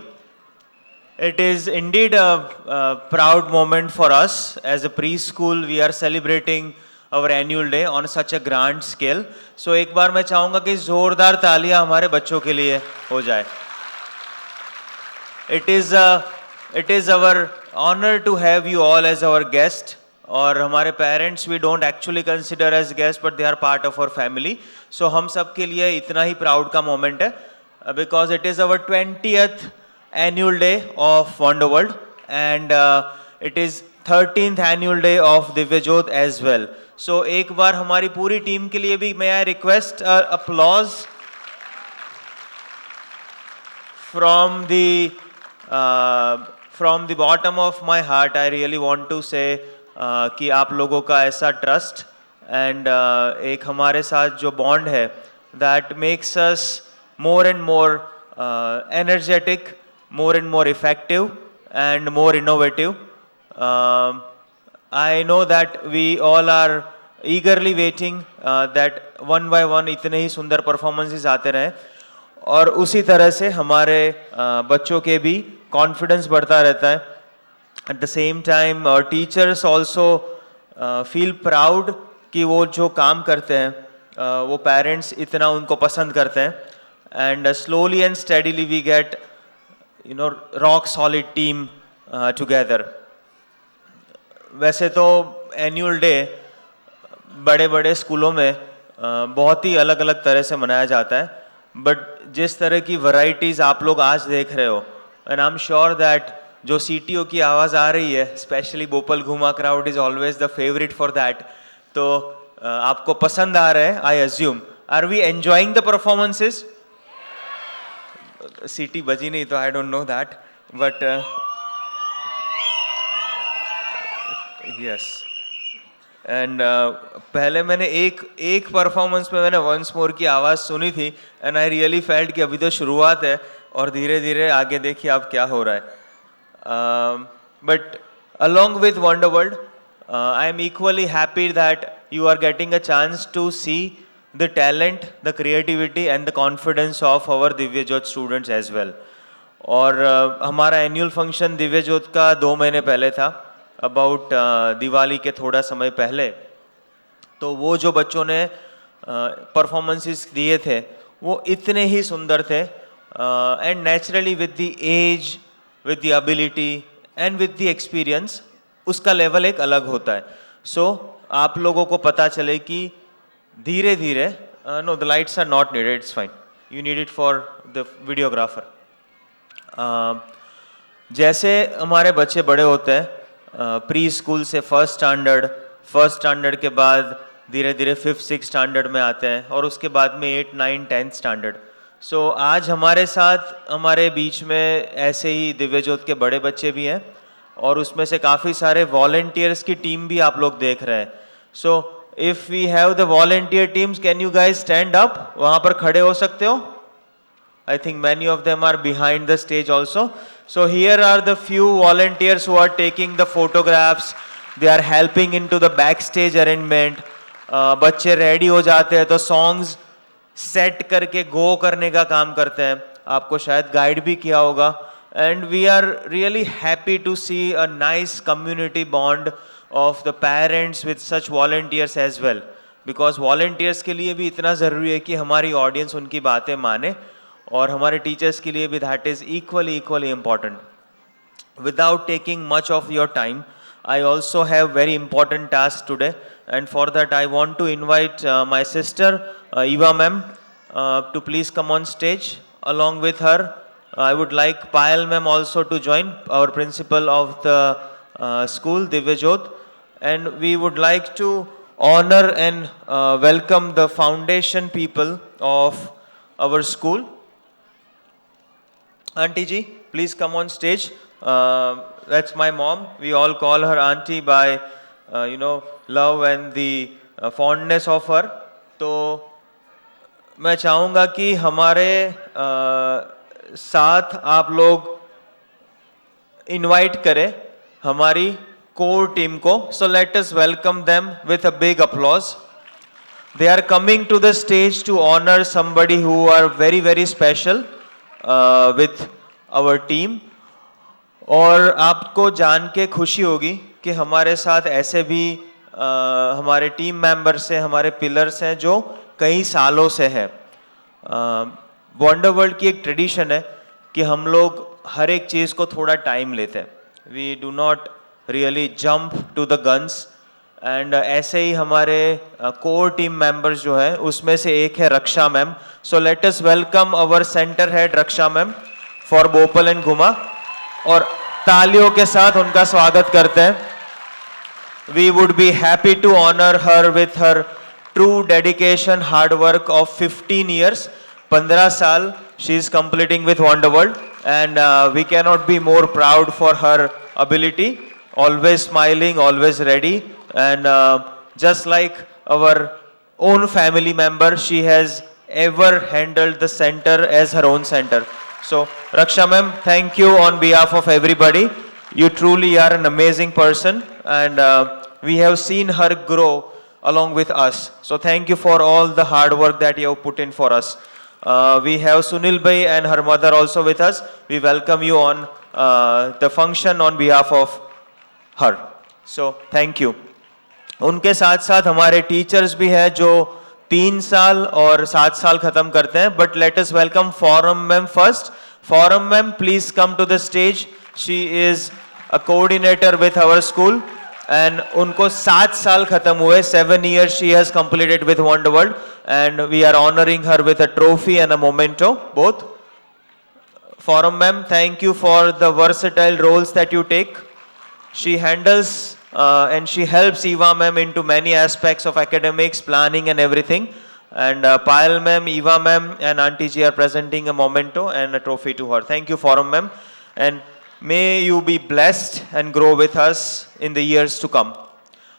It is indeed a proud moment for us. As a preschool, we are celebrating our annual day on such a grand scale. So एक बार मैं चाहूँगा कि जोरदार तालियां हमारे बच्चों के लिए हो जाए. It is our honor to have you all as our guest. और हमारे parents we don't actually consider as guests, but they are part of our family. So हम सब के लिए इतना ही proud का moment है, because it is our 20th annual day of Wonder World, and it is 13th annual day of Divya Jyot as well. So एक बार हमारी पूरी टीम के लिए भी may I request applause from the bottom of my heart. I really want to say कि आप लोगों का ऐसा trust and एक हमारे साथ जो bond है, that makes us more and more energetic, more and more effective and more innovative. I know that we all are eagerly waiting that one by one इतने ही सुंदर performances आते रहें, और उसी तरह से हमारे बच्चों के भी confidence बढ़ता रहता है. At the same time, teachers also feel proud कि वो जो काम करते हैं वो parents इतना उनको पसंद करते हैं, and slowly and steadily we get rock solid team together. वैसे तो एनुअल डे बड़े बड़े स्कूलों में बहुत ही अलग अलग तरह से मनाया जाता है, बट जिस तरह की वैरायटीज़ आप लोग आज देख रहे हो, and I am sure that जो सीटीओ की आवाज़ आ रही है, specially Bopal Ghuma crowd is always the favourite for that. तो आपको पसंद आ रहा है, I assume. Are we enjoying the performances? सीटी बजी नहीं तो I don't know that, but yes. And पहले मैंने एक परफॉर्मेंस में मैंने वंस मोर की आवाज़ सुनी थी, एंड आई रियली फेल्ट कि अभी तो शुरुआत है और धीरे धीरे आगे देखिए आप क्या हो रहा है. But along with Wonder World, I am equally happy that you are getting a chance to see the talent, the creativity and the confidence of our Divya ज्योत students as well. और हमारा annual function दिव्य ज्योत का 2 महीने पहले था, about Diwali के थोड़ा समय पहले. तो वो जो बच्चों ने performances दिए थे वो इतने ही सुंदर थे, and naturally with the age, with the ability and with the experience उसका level एक अलग होता है. So आप लोगों को पता चले कि धीरे धीरे, no, the lights are not needed, it's fine, you need it for the videographer. जैसे हमारे बच्चे बड़े होते हैं, प्री स्कूल से फर्स्ट स्टैंडर्ड के बाद धीरे धीरे 5th 6th स्टैंडर्ड में आते हैं, और उसके बाद में 8th 9th 10th स्टैंडर्ड. सो आज हमारे साथ हमारे बीच में ऐसे ही दिव्य ज्योत के बड़े बच्चे भी हैं, और उसमें से काफ़ी सारे वॉलंटियर्स की टीम भी आप लोग देख रहे हैं. सो if we have the volunteer teams, can you guys stand up? वहाँ पर खड़े हो सकते हो? I think many of them are behind the stage also. So here are the few volunteers who are taking the photographs. They are helping into the backstage arrangement. बच्चे ready हो जाते हैं तो songs set करके go करने का काम करते हैं. आपको शायद guide भी किया होगा. And we are really happy to see a nice community bond of the parents with such volunteers as well, because volunteers के लिए भी इतना ज़रूरी है कि हमारी audience उनकी बातें माने, और हमारे teachers के लिए भी that is equally important. Without taking much of your time, I also have very important tasks today, and for that I want to invite my sister Eva ma'am to please come on stage. Along with her, I would like Payal ma'am also to join, our principal of the school Divya Jyot. And we would like to honor and welcome the foundation people of our school. Auntie ji, please come on stage. that's my mom. We all call her auntie by, love and the fondness of her. तो मैं चाहूँगा कि हमारे साथ आप लोग invite करें हमारी कोर टीम को. So let us welcome them with a big applause. They are coming to the stage to honor somebody who are very very special with our team. और आपको जान के खुशी होगी कि हमारे साथ ऐसे भी हमारे टीम मेंबर्स हैं, हमारे पिलर्स हैं जो कई सालों से हैं. वंडर वर्ल्ड की एक ट्रेडिशन है कि हम लोग हर एक चीज़ को थोड़ा टाइम लेते हैं. We do not really jump to the guns. And ऐसे ही हमारे कोर टीम मेंबर्स जो है उसमें से एक है Raksha ma'am. So let us welcome our centre head Raksha ma'am for Bopal and Ghuma, और तालियों के साथ उनका स्वागत करते हैं. We would be happy to honour her with her true dedication hard work of 15 years. 15 साल she is completing with Wonder World, and we can not be more proud for her ability. Always smiling, always ready, and just like our own family member, she has ever handled the center as her own center. So Raksha ma'am, thank you on behalf of everybody. You truly are an amazing person, and we have seen her grow along with us. So thank you for all the hard work that you have put in for us. We have Sunil bhai and her mother also with us. We welcome you on the function on behalf of her. So thank you. उनके साथ साथ हमारे teachers भी हैं जो 3 साल और 7 साल खत्म करते हैं. But let us welcome Foram ma'am first. Foram ma'am, please come to the stage. She is a coordinator with our school, and उनको 7 साल खत्म हुए. 7 years she has completed with Wonder World, and we are honoring her with a trophy and a memento both. Forum ma'am, thank you for the versatile roles that you take. She handles and she helps Eva ma'am into many aspects of academics, planning and everything. And Payal ma'am, Eva ma'am and Auntie Ji are presenting a memento and a trophy to her. Thank you Forum ma'am, and may you be blessed and grow with us in the years to come.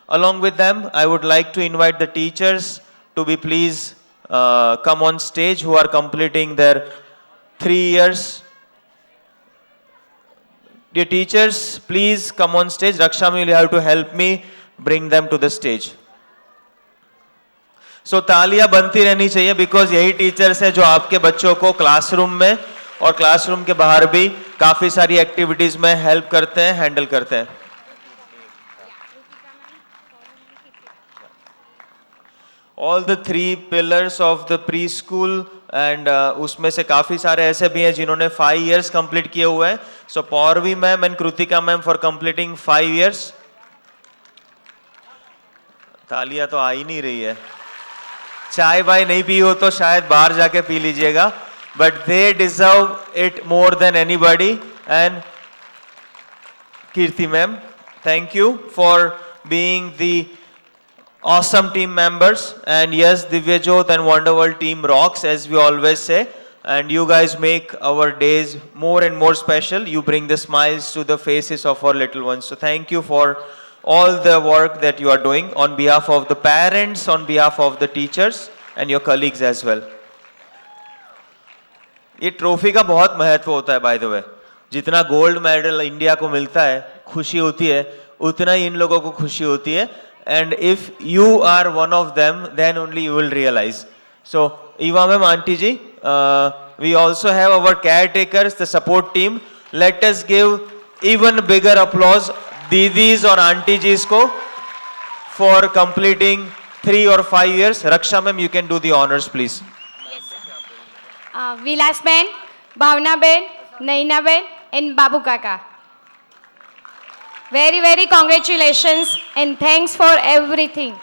Along with them, I would like to invite the teachers to be please come on stage who are completing their 3 years. Dear teachers, please come on stage. Raksha will have to help me bring them to the stage. So तालियां बनती रहनी चाहिए, because यही teachers हैं जो आपके बच्चों को क्लासरूम में और क्लासरूम के बाहर भी काफी सारी एक्टिविटीज में हेल्प करते हैं, हैंडल करते हैं. All the 3 pillars of the preschool, and उसमें से काफी सारे ऐसे भी हैं जिन्होंने 5 years complete किए हुए हैं. So Pauravi ma'am and Krutika ma'am for completing 5 years. तालियां तो आ ही नहीं रही है. चाय बाय नहीं पी हो तो शायद बाहर जाके पी लीजिएगा. But they deserve it more than anybody. And Kirti ma'am, thank you for being the awesome team members. And yes, Divya Jyot and Wonder World team rocks, as we always say. And you guys make our days more and more special. You bring the smiles to the faces of our little ones. So thank you for all the work that you are doing on behalf of the parents, on behalf of the teachers and your colleagues as well. ये trophy का बहुत महत्व होता है by the way. जितना gold medal India को मिलता है, खुशी होती है, उतना ही इन लोगों को खुशी होती है. And if you are one of them, then only you will realize. So Eva ma'am, Auntie Ji, we also have our caretakers, the support team. Let us give even bigger applause Didis or Auntie Jis ko for completing 3 or 5 years. Raksha ma'am, you can do the honors please. Vilas ben, Bhavna ben, Naina ben and Babu Kaka. Very very congratulations and thanks for everything.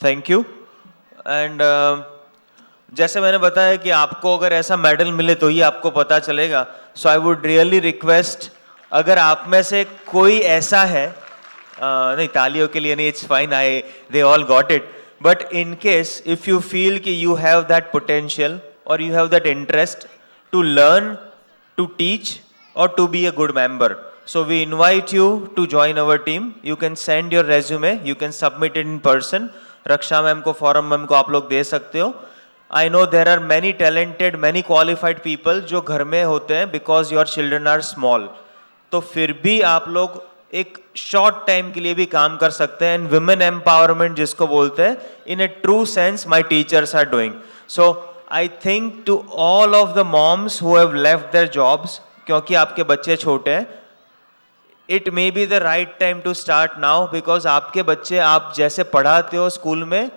Thank you. And जैसे मैंने बताया कि आपको अगर ऐसा medal मिले तो ही आपको पता चलेगा. So I would really request, अगर आप में से कोई ऐसा है, नहीं तालियों के लिए नहीं, it's fine, they all got it. But in case if you feel कि you have that potential or you have that interest to learn, to teach or to be a good member, so we invite you to join our team. You can send your resume, you can submit it in person. Raksha ma'am को, forum ma'am को आप लोग दे सकते हो. I know there are many talented, many qualified people जो घर में होते हैं because your children are small. तो फिर भी आप लोग एक शॉर्ट टाइम के लिए भी काम कर सकते हैं. एंड विमेन एम्पावरमेंट जिसको बोलते हैं, in a true sense my teachers are doing. So I think to all of the moms who have left their jobs, क्योंकि आपके बच्चे छोटे हैं, it may be the right time to start now. Because आपके बच्चे, आप जैसे पढ़ाते हो स्कूल में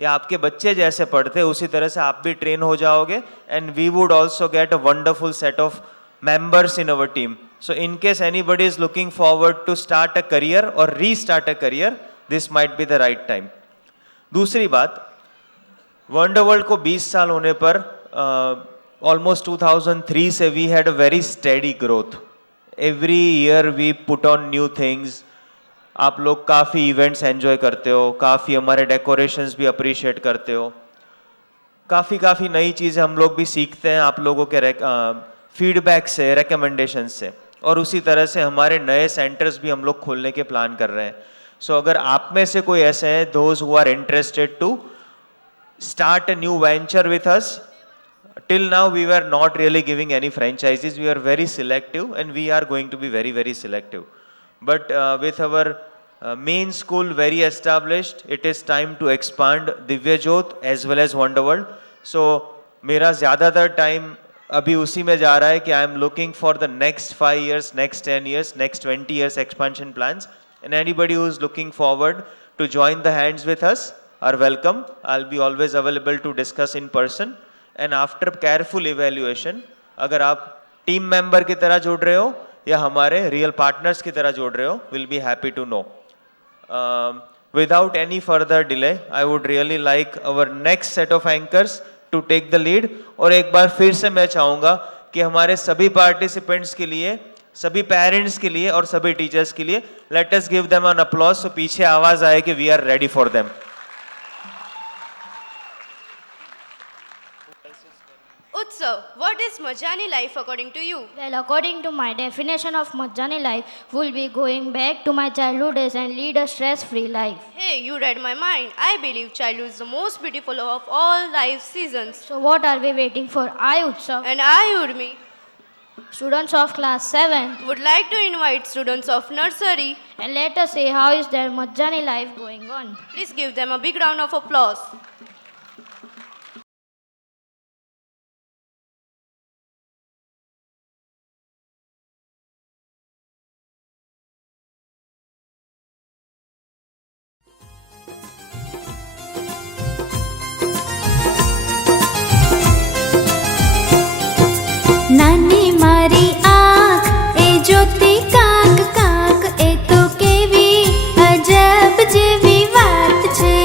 या आपके बच्चे जैसे पढ़ते हैं उसी तरह से आप भी ट्रेन हो जाओगे. And we would also get a wonderful set of members in our team. So in case anybody is looking forward to start a career or restart a career, this might be the right time. दूसरी बात, वंडरवर्ल्ड को 20 साल होने पर almost 2003 से we had a very steady growth. Every year we put on new things. आप लोग काफ़ी इवेंट्स एंजॉय करते हो, काफ़ी हमारे डेकोरेशंस भी अप्रिशिएट करते हो, काफ़ी नई चीज़ें हम लोग भी सीखते हैं आप लोगों के फीडबैक से, रिकमेंडेशन से. और उसी तरह से हमारे नए सेंटर्स भी हम लोग खोलने के प्लान कर रहे हैं. सो अगर आप में से कोई ऐसे हैं, those who are interested to start a new venture with us, till now we were not really giving any franchisees. We are very selective and we are going to be very selective. But with our main school very established, it is time to expand Divya Jyot as well as Wonder World. So मेरा ज़्यादातर time अभी उसी में जा रहा है कि I am looking for the next 5 years, next 10 years, next 20 years expansion plans. And anybody who is looking forward to join the hands with us are welcome. I'll be always available to discuss in person. And after careful evaluation, अगर आप team member की तरह जुड़ रहे हो या हमारे real partners की तरह जुड़ रहे हो, we'll be happy to know. Without any further delay, I would really like our next set of anchors to take the lead. और एक बार फिर से मैं चाहूँगा कि हमारे सभी पार्टिसिपेंट्स के लिए, सभी पेरेंट्स के लिए और सभी टीचर्स के लिए let us give them an applause. So पीछे आवाज़ आए कि we are ready for them. Utsav, what is Majani life according to you? Well, according to my definition of Majani life, will be going back to my childhood days and lead a stress-free life. Hey, you read my mind. I believe childhood is the most beautiful of all life seasons. So what are we waiting for? I, Utsav, And I, Urmi, students of class 7, would like to invite students of nursery. and let us see how is their Majani life going on. Please give them a big round of applause. નાની મારી આંખ એ જોતી કાક કાક એ તો કેવી અજબ જેવી વાત છે.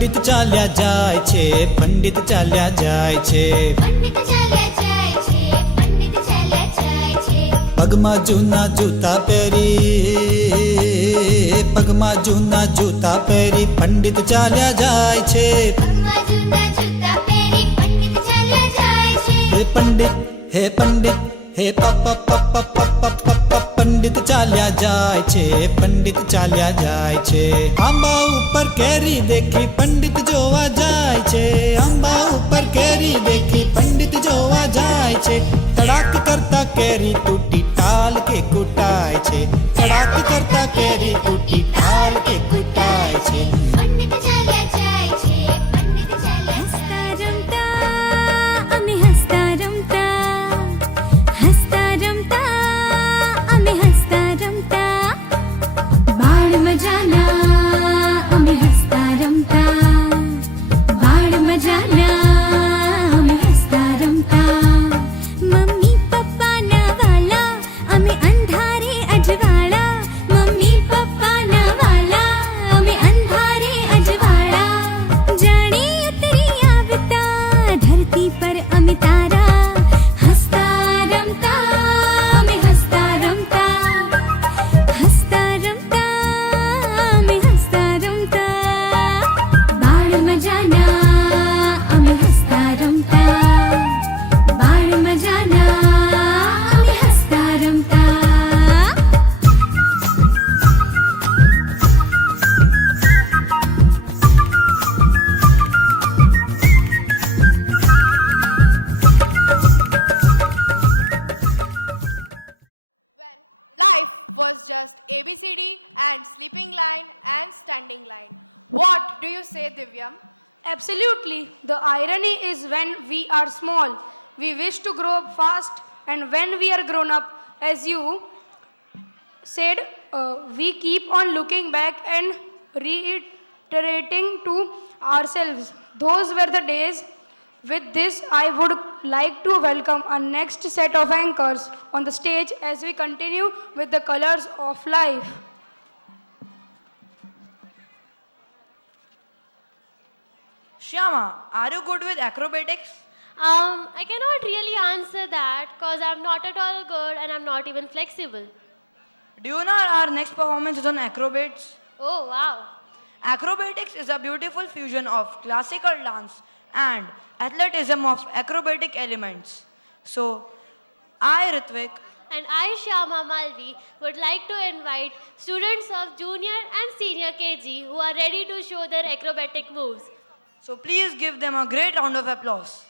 પંડિત ચાલ્યા જાય છે, પંડિત ચાલ્યા જાય છે. પંડિત ચાલ્યા જાય છે, પંડિત ચાલ્યા જાય છે. પગમાં જૂના જૂતા પહેરી, પગમાં જૂના જૂતા પહેરી પંડિત ચાલ્યા જાય છે. પગમાં જૂના જૂતા પહેરી પંડિત ચાલ્યા જાય છે. હે પંડિત, હે પંડિત, હે પંડિત ચાલ્યા જાય છે, પંડિત ચાલ્યા જાય છે. આંબા ઉપર કેરી દેખી પંડિત જોવા જાય છે, આંબા ઉપર કેરી દેખી પંડિત જોવા જાય છે. તડાક કરતા કેરી તૂટી ટાલ કે કૂટાય છે, તડાક કરતા કેરી તૂટી ટાલ કે કૂટાય છે. પંડિત ચાલ્યા જાય છે, પંડિત ચાલ્યા જાય છે. અમે હસતા રમતા, હસતા રમતા, અમે હસતા રમતા. બાળ મજાના અમે હસતા રમતા, બાળ મજાના અમે હસતા રમતા. મમ્મી પપ્પાના વાલા અમે અંધારે અજવાળા, મમ્મી પપ્પાના વાલા અમે અંધારે અજવાળા. જાણે ઉતરી આવતા ધરતી પર અમે તારા, હસતા રમતા અમે હસતા રમતા, હસતા રમતા અમે હસતા રમતા. બાળ મજાના અમે હસતા રમતા, બાળ મજાના અમે હસતા રમતા. Life was just ABCD and sleeping line and standing line. What do you say, Divyam? Absolutely. The irony is when we are small, we wish to grow up fast, and when we are grown up, as you said, we keep on looking back and reiterating to ourselves. Those were the days. With this, I would like to welcome our next set of anchors on the stage as we continue with the colors of life. Shyama, are you good with acrobatics? I cannot really answer that because I'm not at all good and I'm not even flexible. Do you know our next performance is on acrobats? Oh, wow. Acrobatics is a beautiful fusion of classical dance and athleticism of acrobatic elements. So, I, Ritvik, And I, Shyama Malvi, would like to invite students of junior and senior KG who are ready to show their acrobatic moves. so please give them a great round of applause.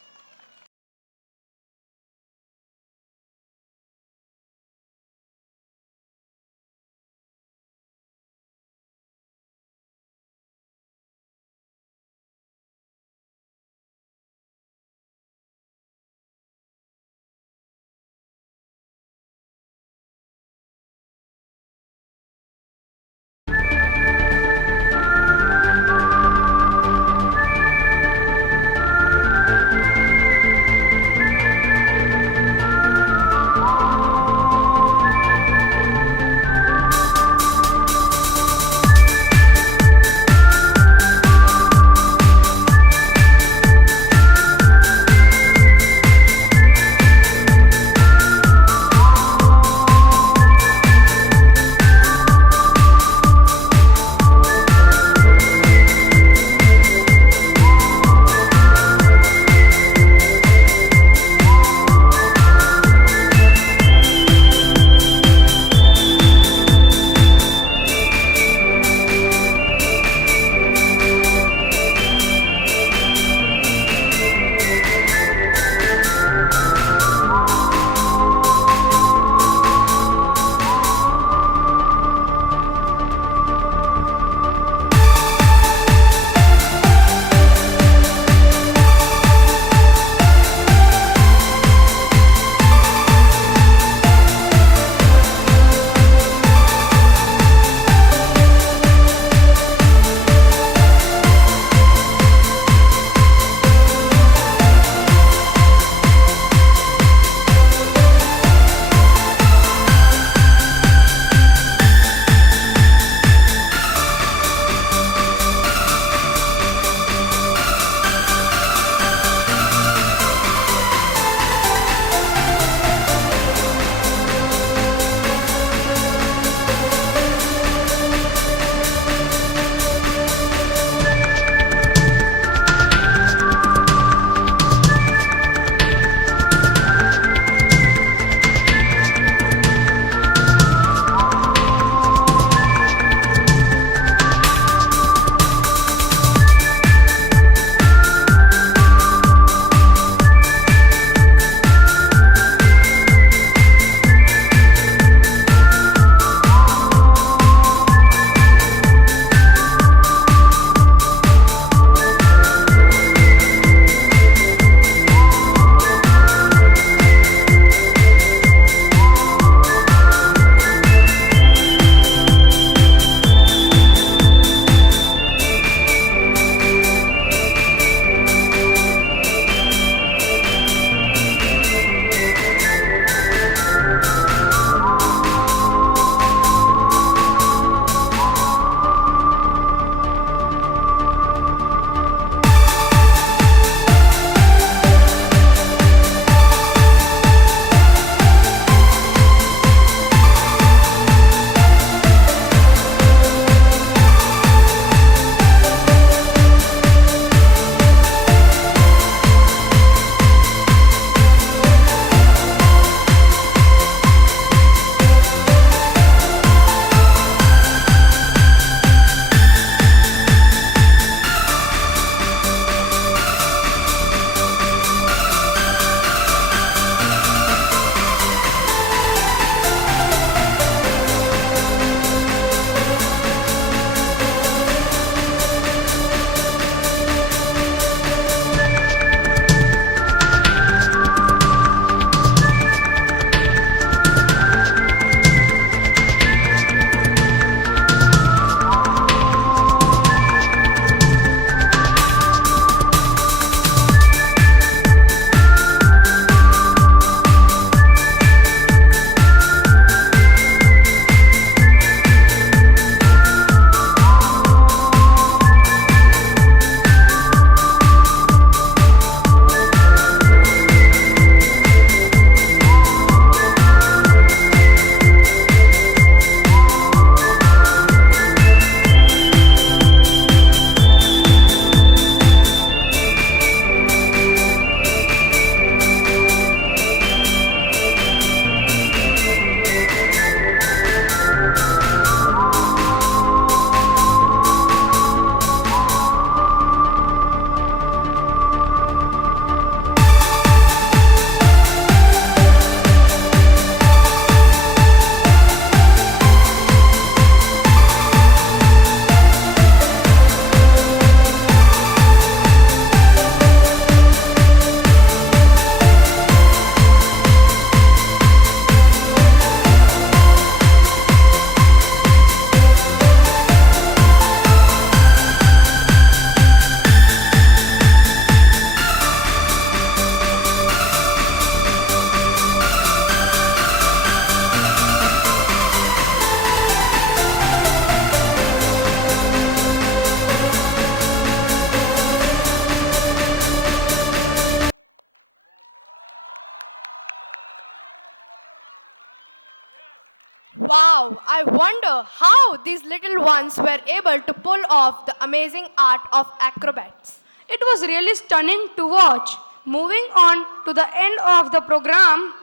Wow, I wonder how these little ones were able to pull off the amazing art of acrobats. It was really stunning to watch. Moving on to the end of the program,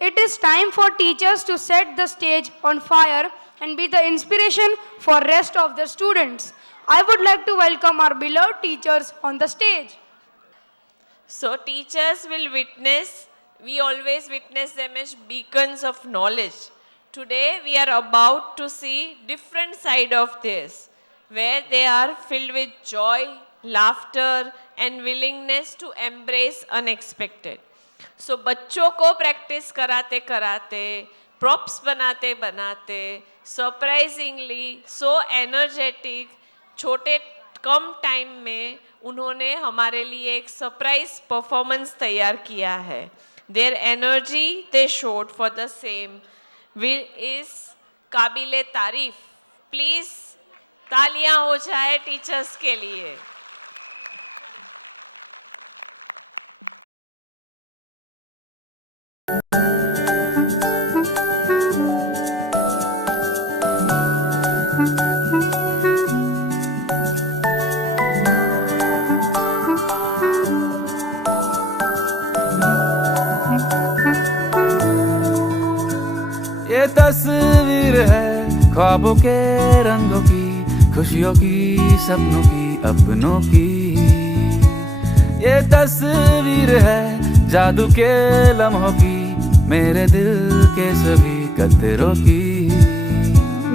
it is time for teachers to set the stage on fire and be the inspiration for rest of the students. I would like to welcome our beloved teachers on the stage. So teachers will witness, we always witness them as beacons of knowledge. Today we are about to see different side of this, where they are filled with joy, laughter and willingness to embrace unexpected. So बच्चों को practice कराते कराते, props बनाते बनाते, surprisingly सो energetic, छोटे कम time में उन्होंने हमारे लिए एक सरप्राइज परफॉर्मेंस तैयार किया है. Their energy they showed for the same is काबिले तारीफ. प्लीज तालियां हो जाए टीचर्स के लिए. ये तस्वीर है ख्वाबों के रंगों की, खुशियों की, सपनों की, अपनों की. ये तस्वीर है जादू के लम्हों की, मेरे दिल के सभी कतरों की.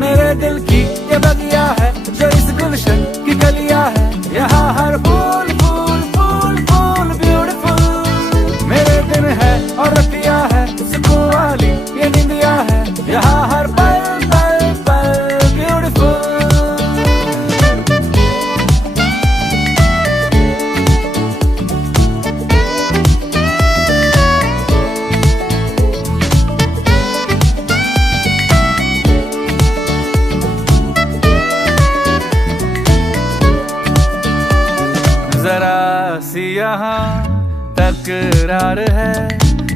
मेरे दिल की ये बगिया है जो इस गुलशन की गलियां है, यहाँ हर फूल फूल फूल फूल ब्यूटीफुल. मेरे दिन है और रतिया है, सुकून वाली ये निंदिया है, यहाँ हर पल पल पल ब्यूटीफुल. जरा सी यहाँ तकरार है,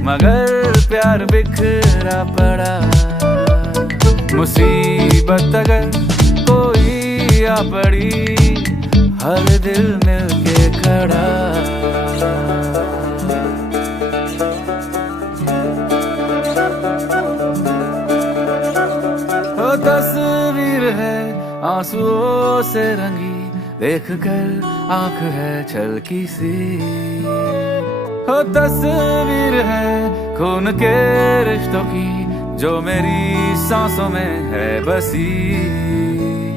मगर प्यार बिखरा पड़ा. मुसीबत अगर कोई आ पड़ी, हर दिल मिल के खड़ा. तो तस्वीर है आंसुओं से रंगी, देख कर आंख है छलकी सी. हो तस्वीर है खून के रिश्तों की, जो मेरी सांसों में है बसी.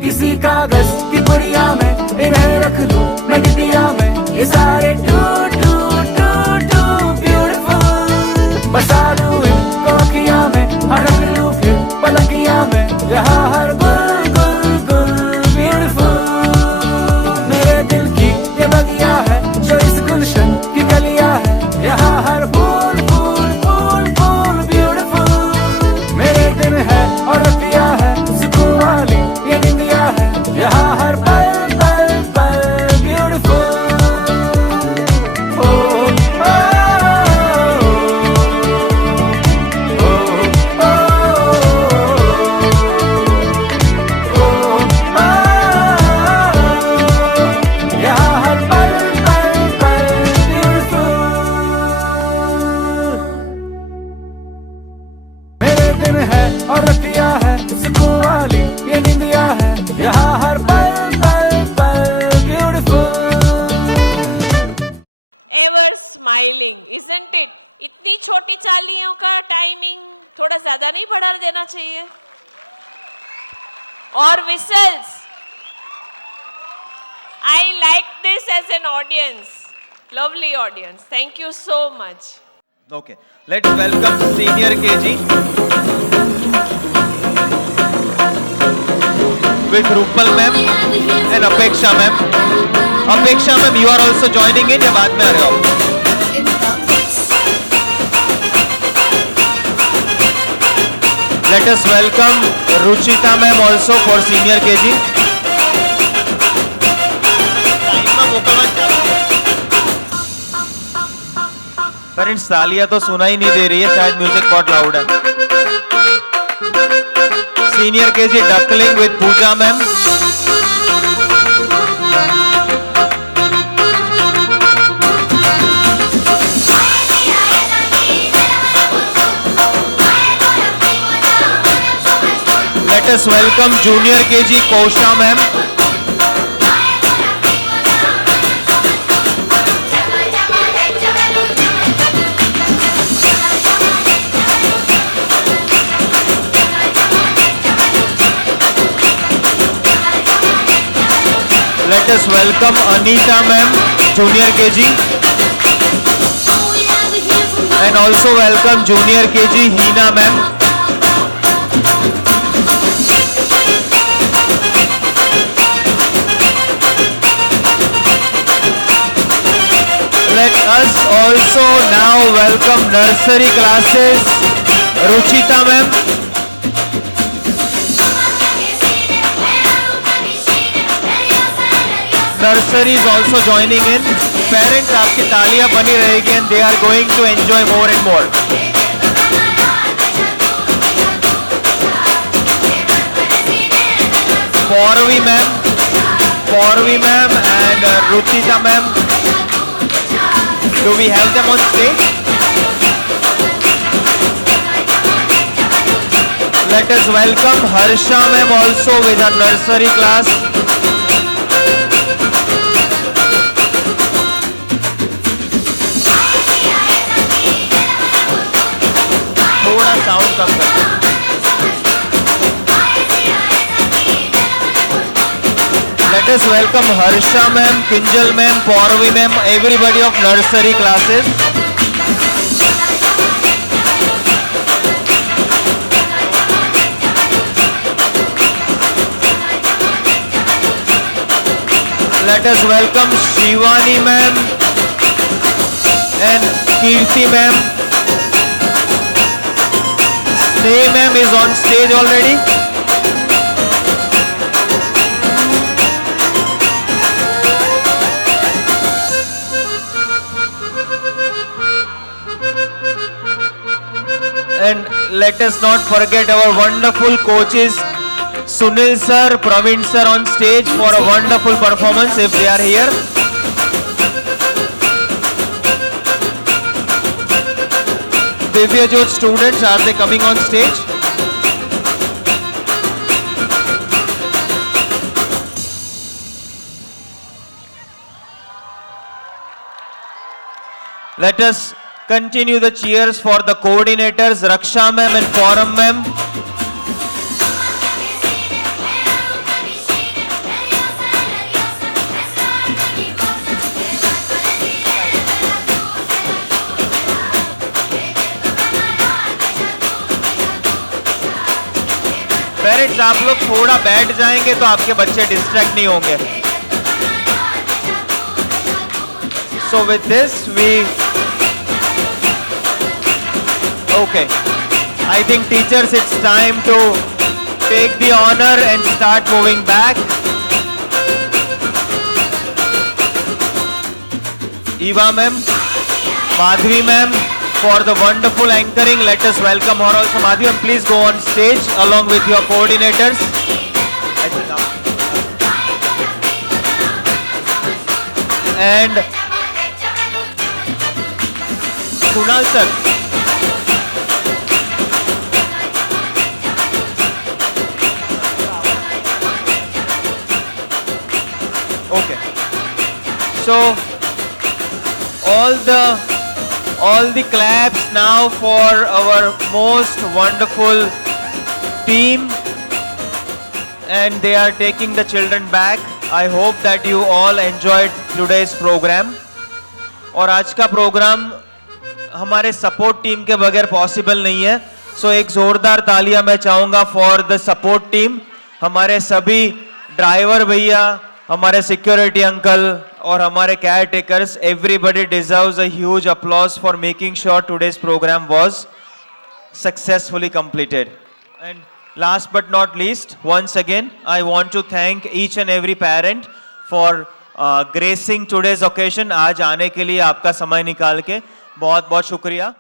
किसी कागज की पुड़िया में इन्हें रख लूं मैं डिबिया में, ये सारे too too too too beautiful. बसा लूं इनको अखियां में, रख लूं फिर पलकियां में, यहाँ हर गुल गुल गुल ब्यूटीफुल. मेरे दिल की ये बगिया है जो इस गुलशन की गलियां है, यहाँ हर फूल फूल फूल फूल ब्यूटीफुल. मेरे दिन है और रतिया है, सुकून वाली ये निंदिया है, यहाँ हर पल पल पल ब्यूटीफुल. Smiling, isn't it? इतनी छोटी चालियों का टाइमिंग थोड़ा ज्यादा नहीं बढ़ा देना चाहिए? और whistles. I like this as an audience. Lovely audience. Thank you so much. Okay, let's welcome senior KG with Rupal ma'am and Apeksha ma'am. Apeksha ma'am, you are also joining in या बाद में आ रहे हो? Let us welcome Ruchita ma'am also for senior KG. Parents तालियां तो सुना ही नहीं दे रही है, शायद म्यूजिक बहुत लाउड है. Senior KG Duckling with Pooja ma'am. Let us welcome Junior KG Kosha ma'am. Let us welcome Anita ma'am, Junior KG. And also welcome Junior KG Hina ma'am. Let us also now welcome nursery classes, Ruchita ma'am. Nursery is also joining in. Parents, आपकी तालियां बनी रहेगी and they are going to enjoy more and more. Pauravi ma'am and Ruchita ma'am. Do we have them on stage? Let us welcome Harsha ma'am also with her nursery class. थोड़ा sound कम कर. Let us welcome Harsha ma'am, Kinjal ma'am, Pauravi ma'am, everybody of nursery classes. Let us welcome Shivani ma'am and Kirti ma'am. Sneh ma'am is on stage already. And let us not forget our wonderful coaches Sunil sir, Praveen sir on stage for a wonderful performance if they are here. Divya Jyot students, are they coming on stage? Let us continue the cheers for the coordinators, Raksha ma'am and Forum ma'am. Parents, आप लोग थोड़ा बैठ जाएंगे तो आपके बच्चे distract नहीं होंगे. So with this we okay, I think teachers, it's time to take the honor and start moving back. Eva ma'am, Madhvi ma'am, for the wonderful anchoring. Let us welcome her also. Madhvi ma'am, please go on stage along with your coordinators. And Kunal sir. Okay. So all the claps now for our most wonderful team, and they are taking the children back. I hope that you all enjoyed today's program. और आज का programme हमारे support team के बगैर possible नहीं है. सो एक जोरदार तालियां मैं चाहूंगा फॉर द सपोर्ट टीम. हमारे सभी ड्राइवर भैया, हमारे सिक्योरिटी अंकल और हमारे caretakers, everybody deserves a huge applause for making sure today's programme was successfully completed. And last but not least, once again I want to thank each and every parent for gracing today's occasion. आज आने के लिए आपका समय निकाल के बहुत बहुत शुक्रिया.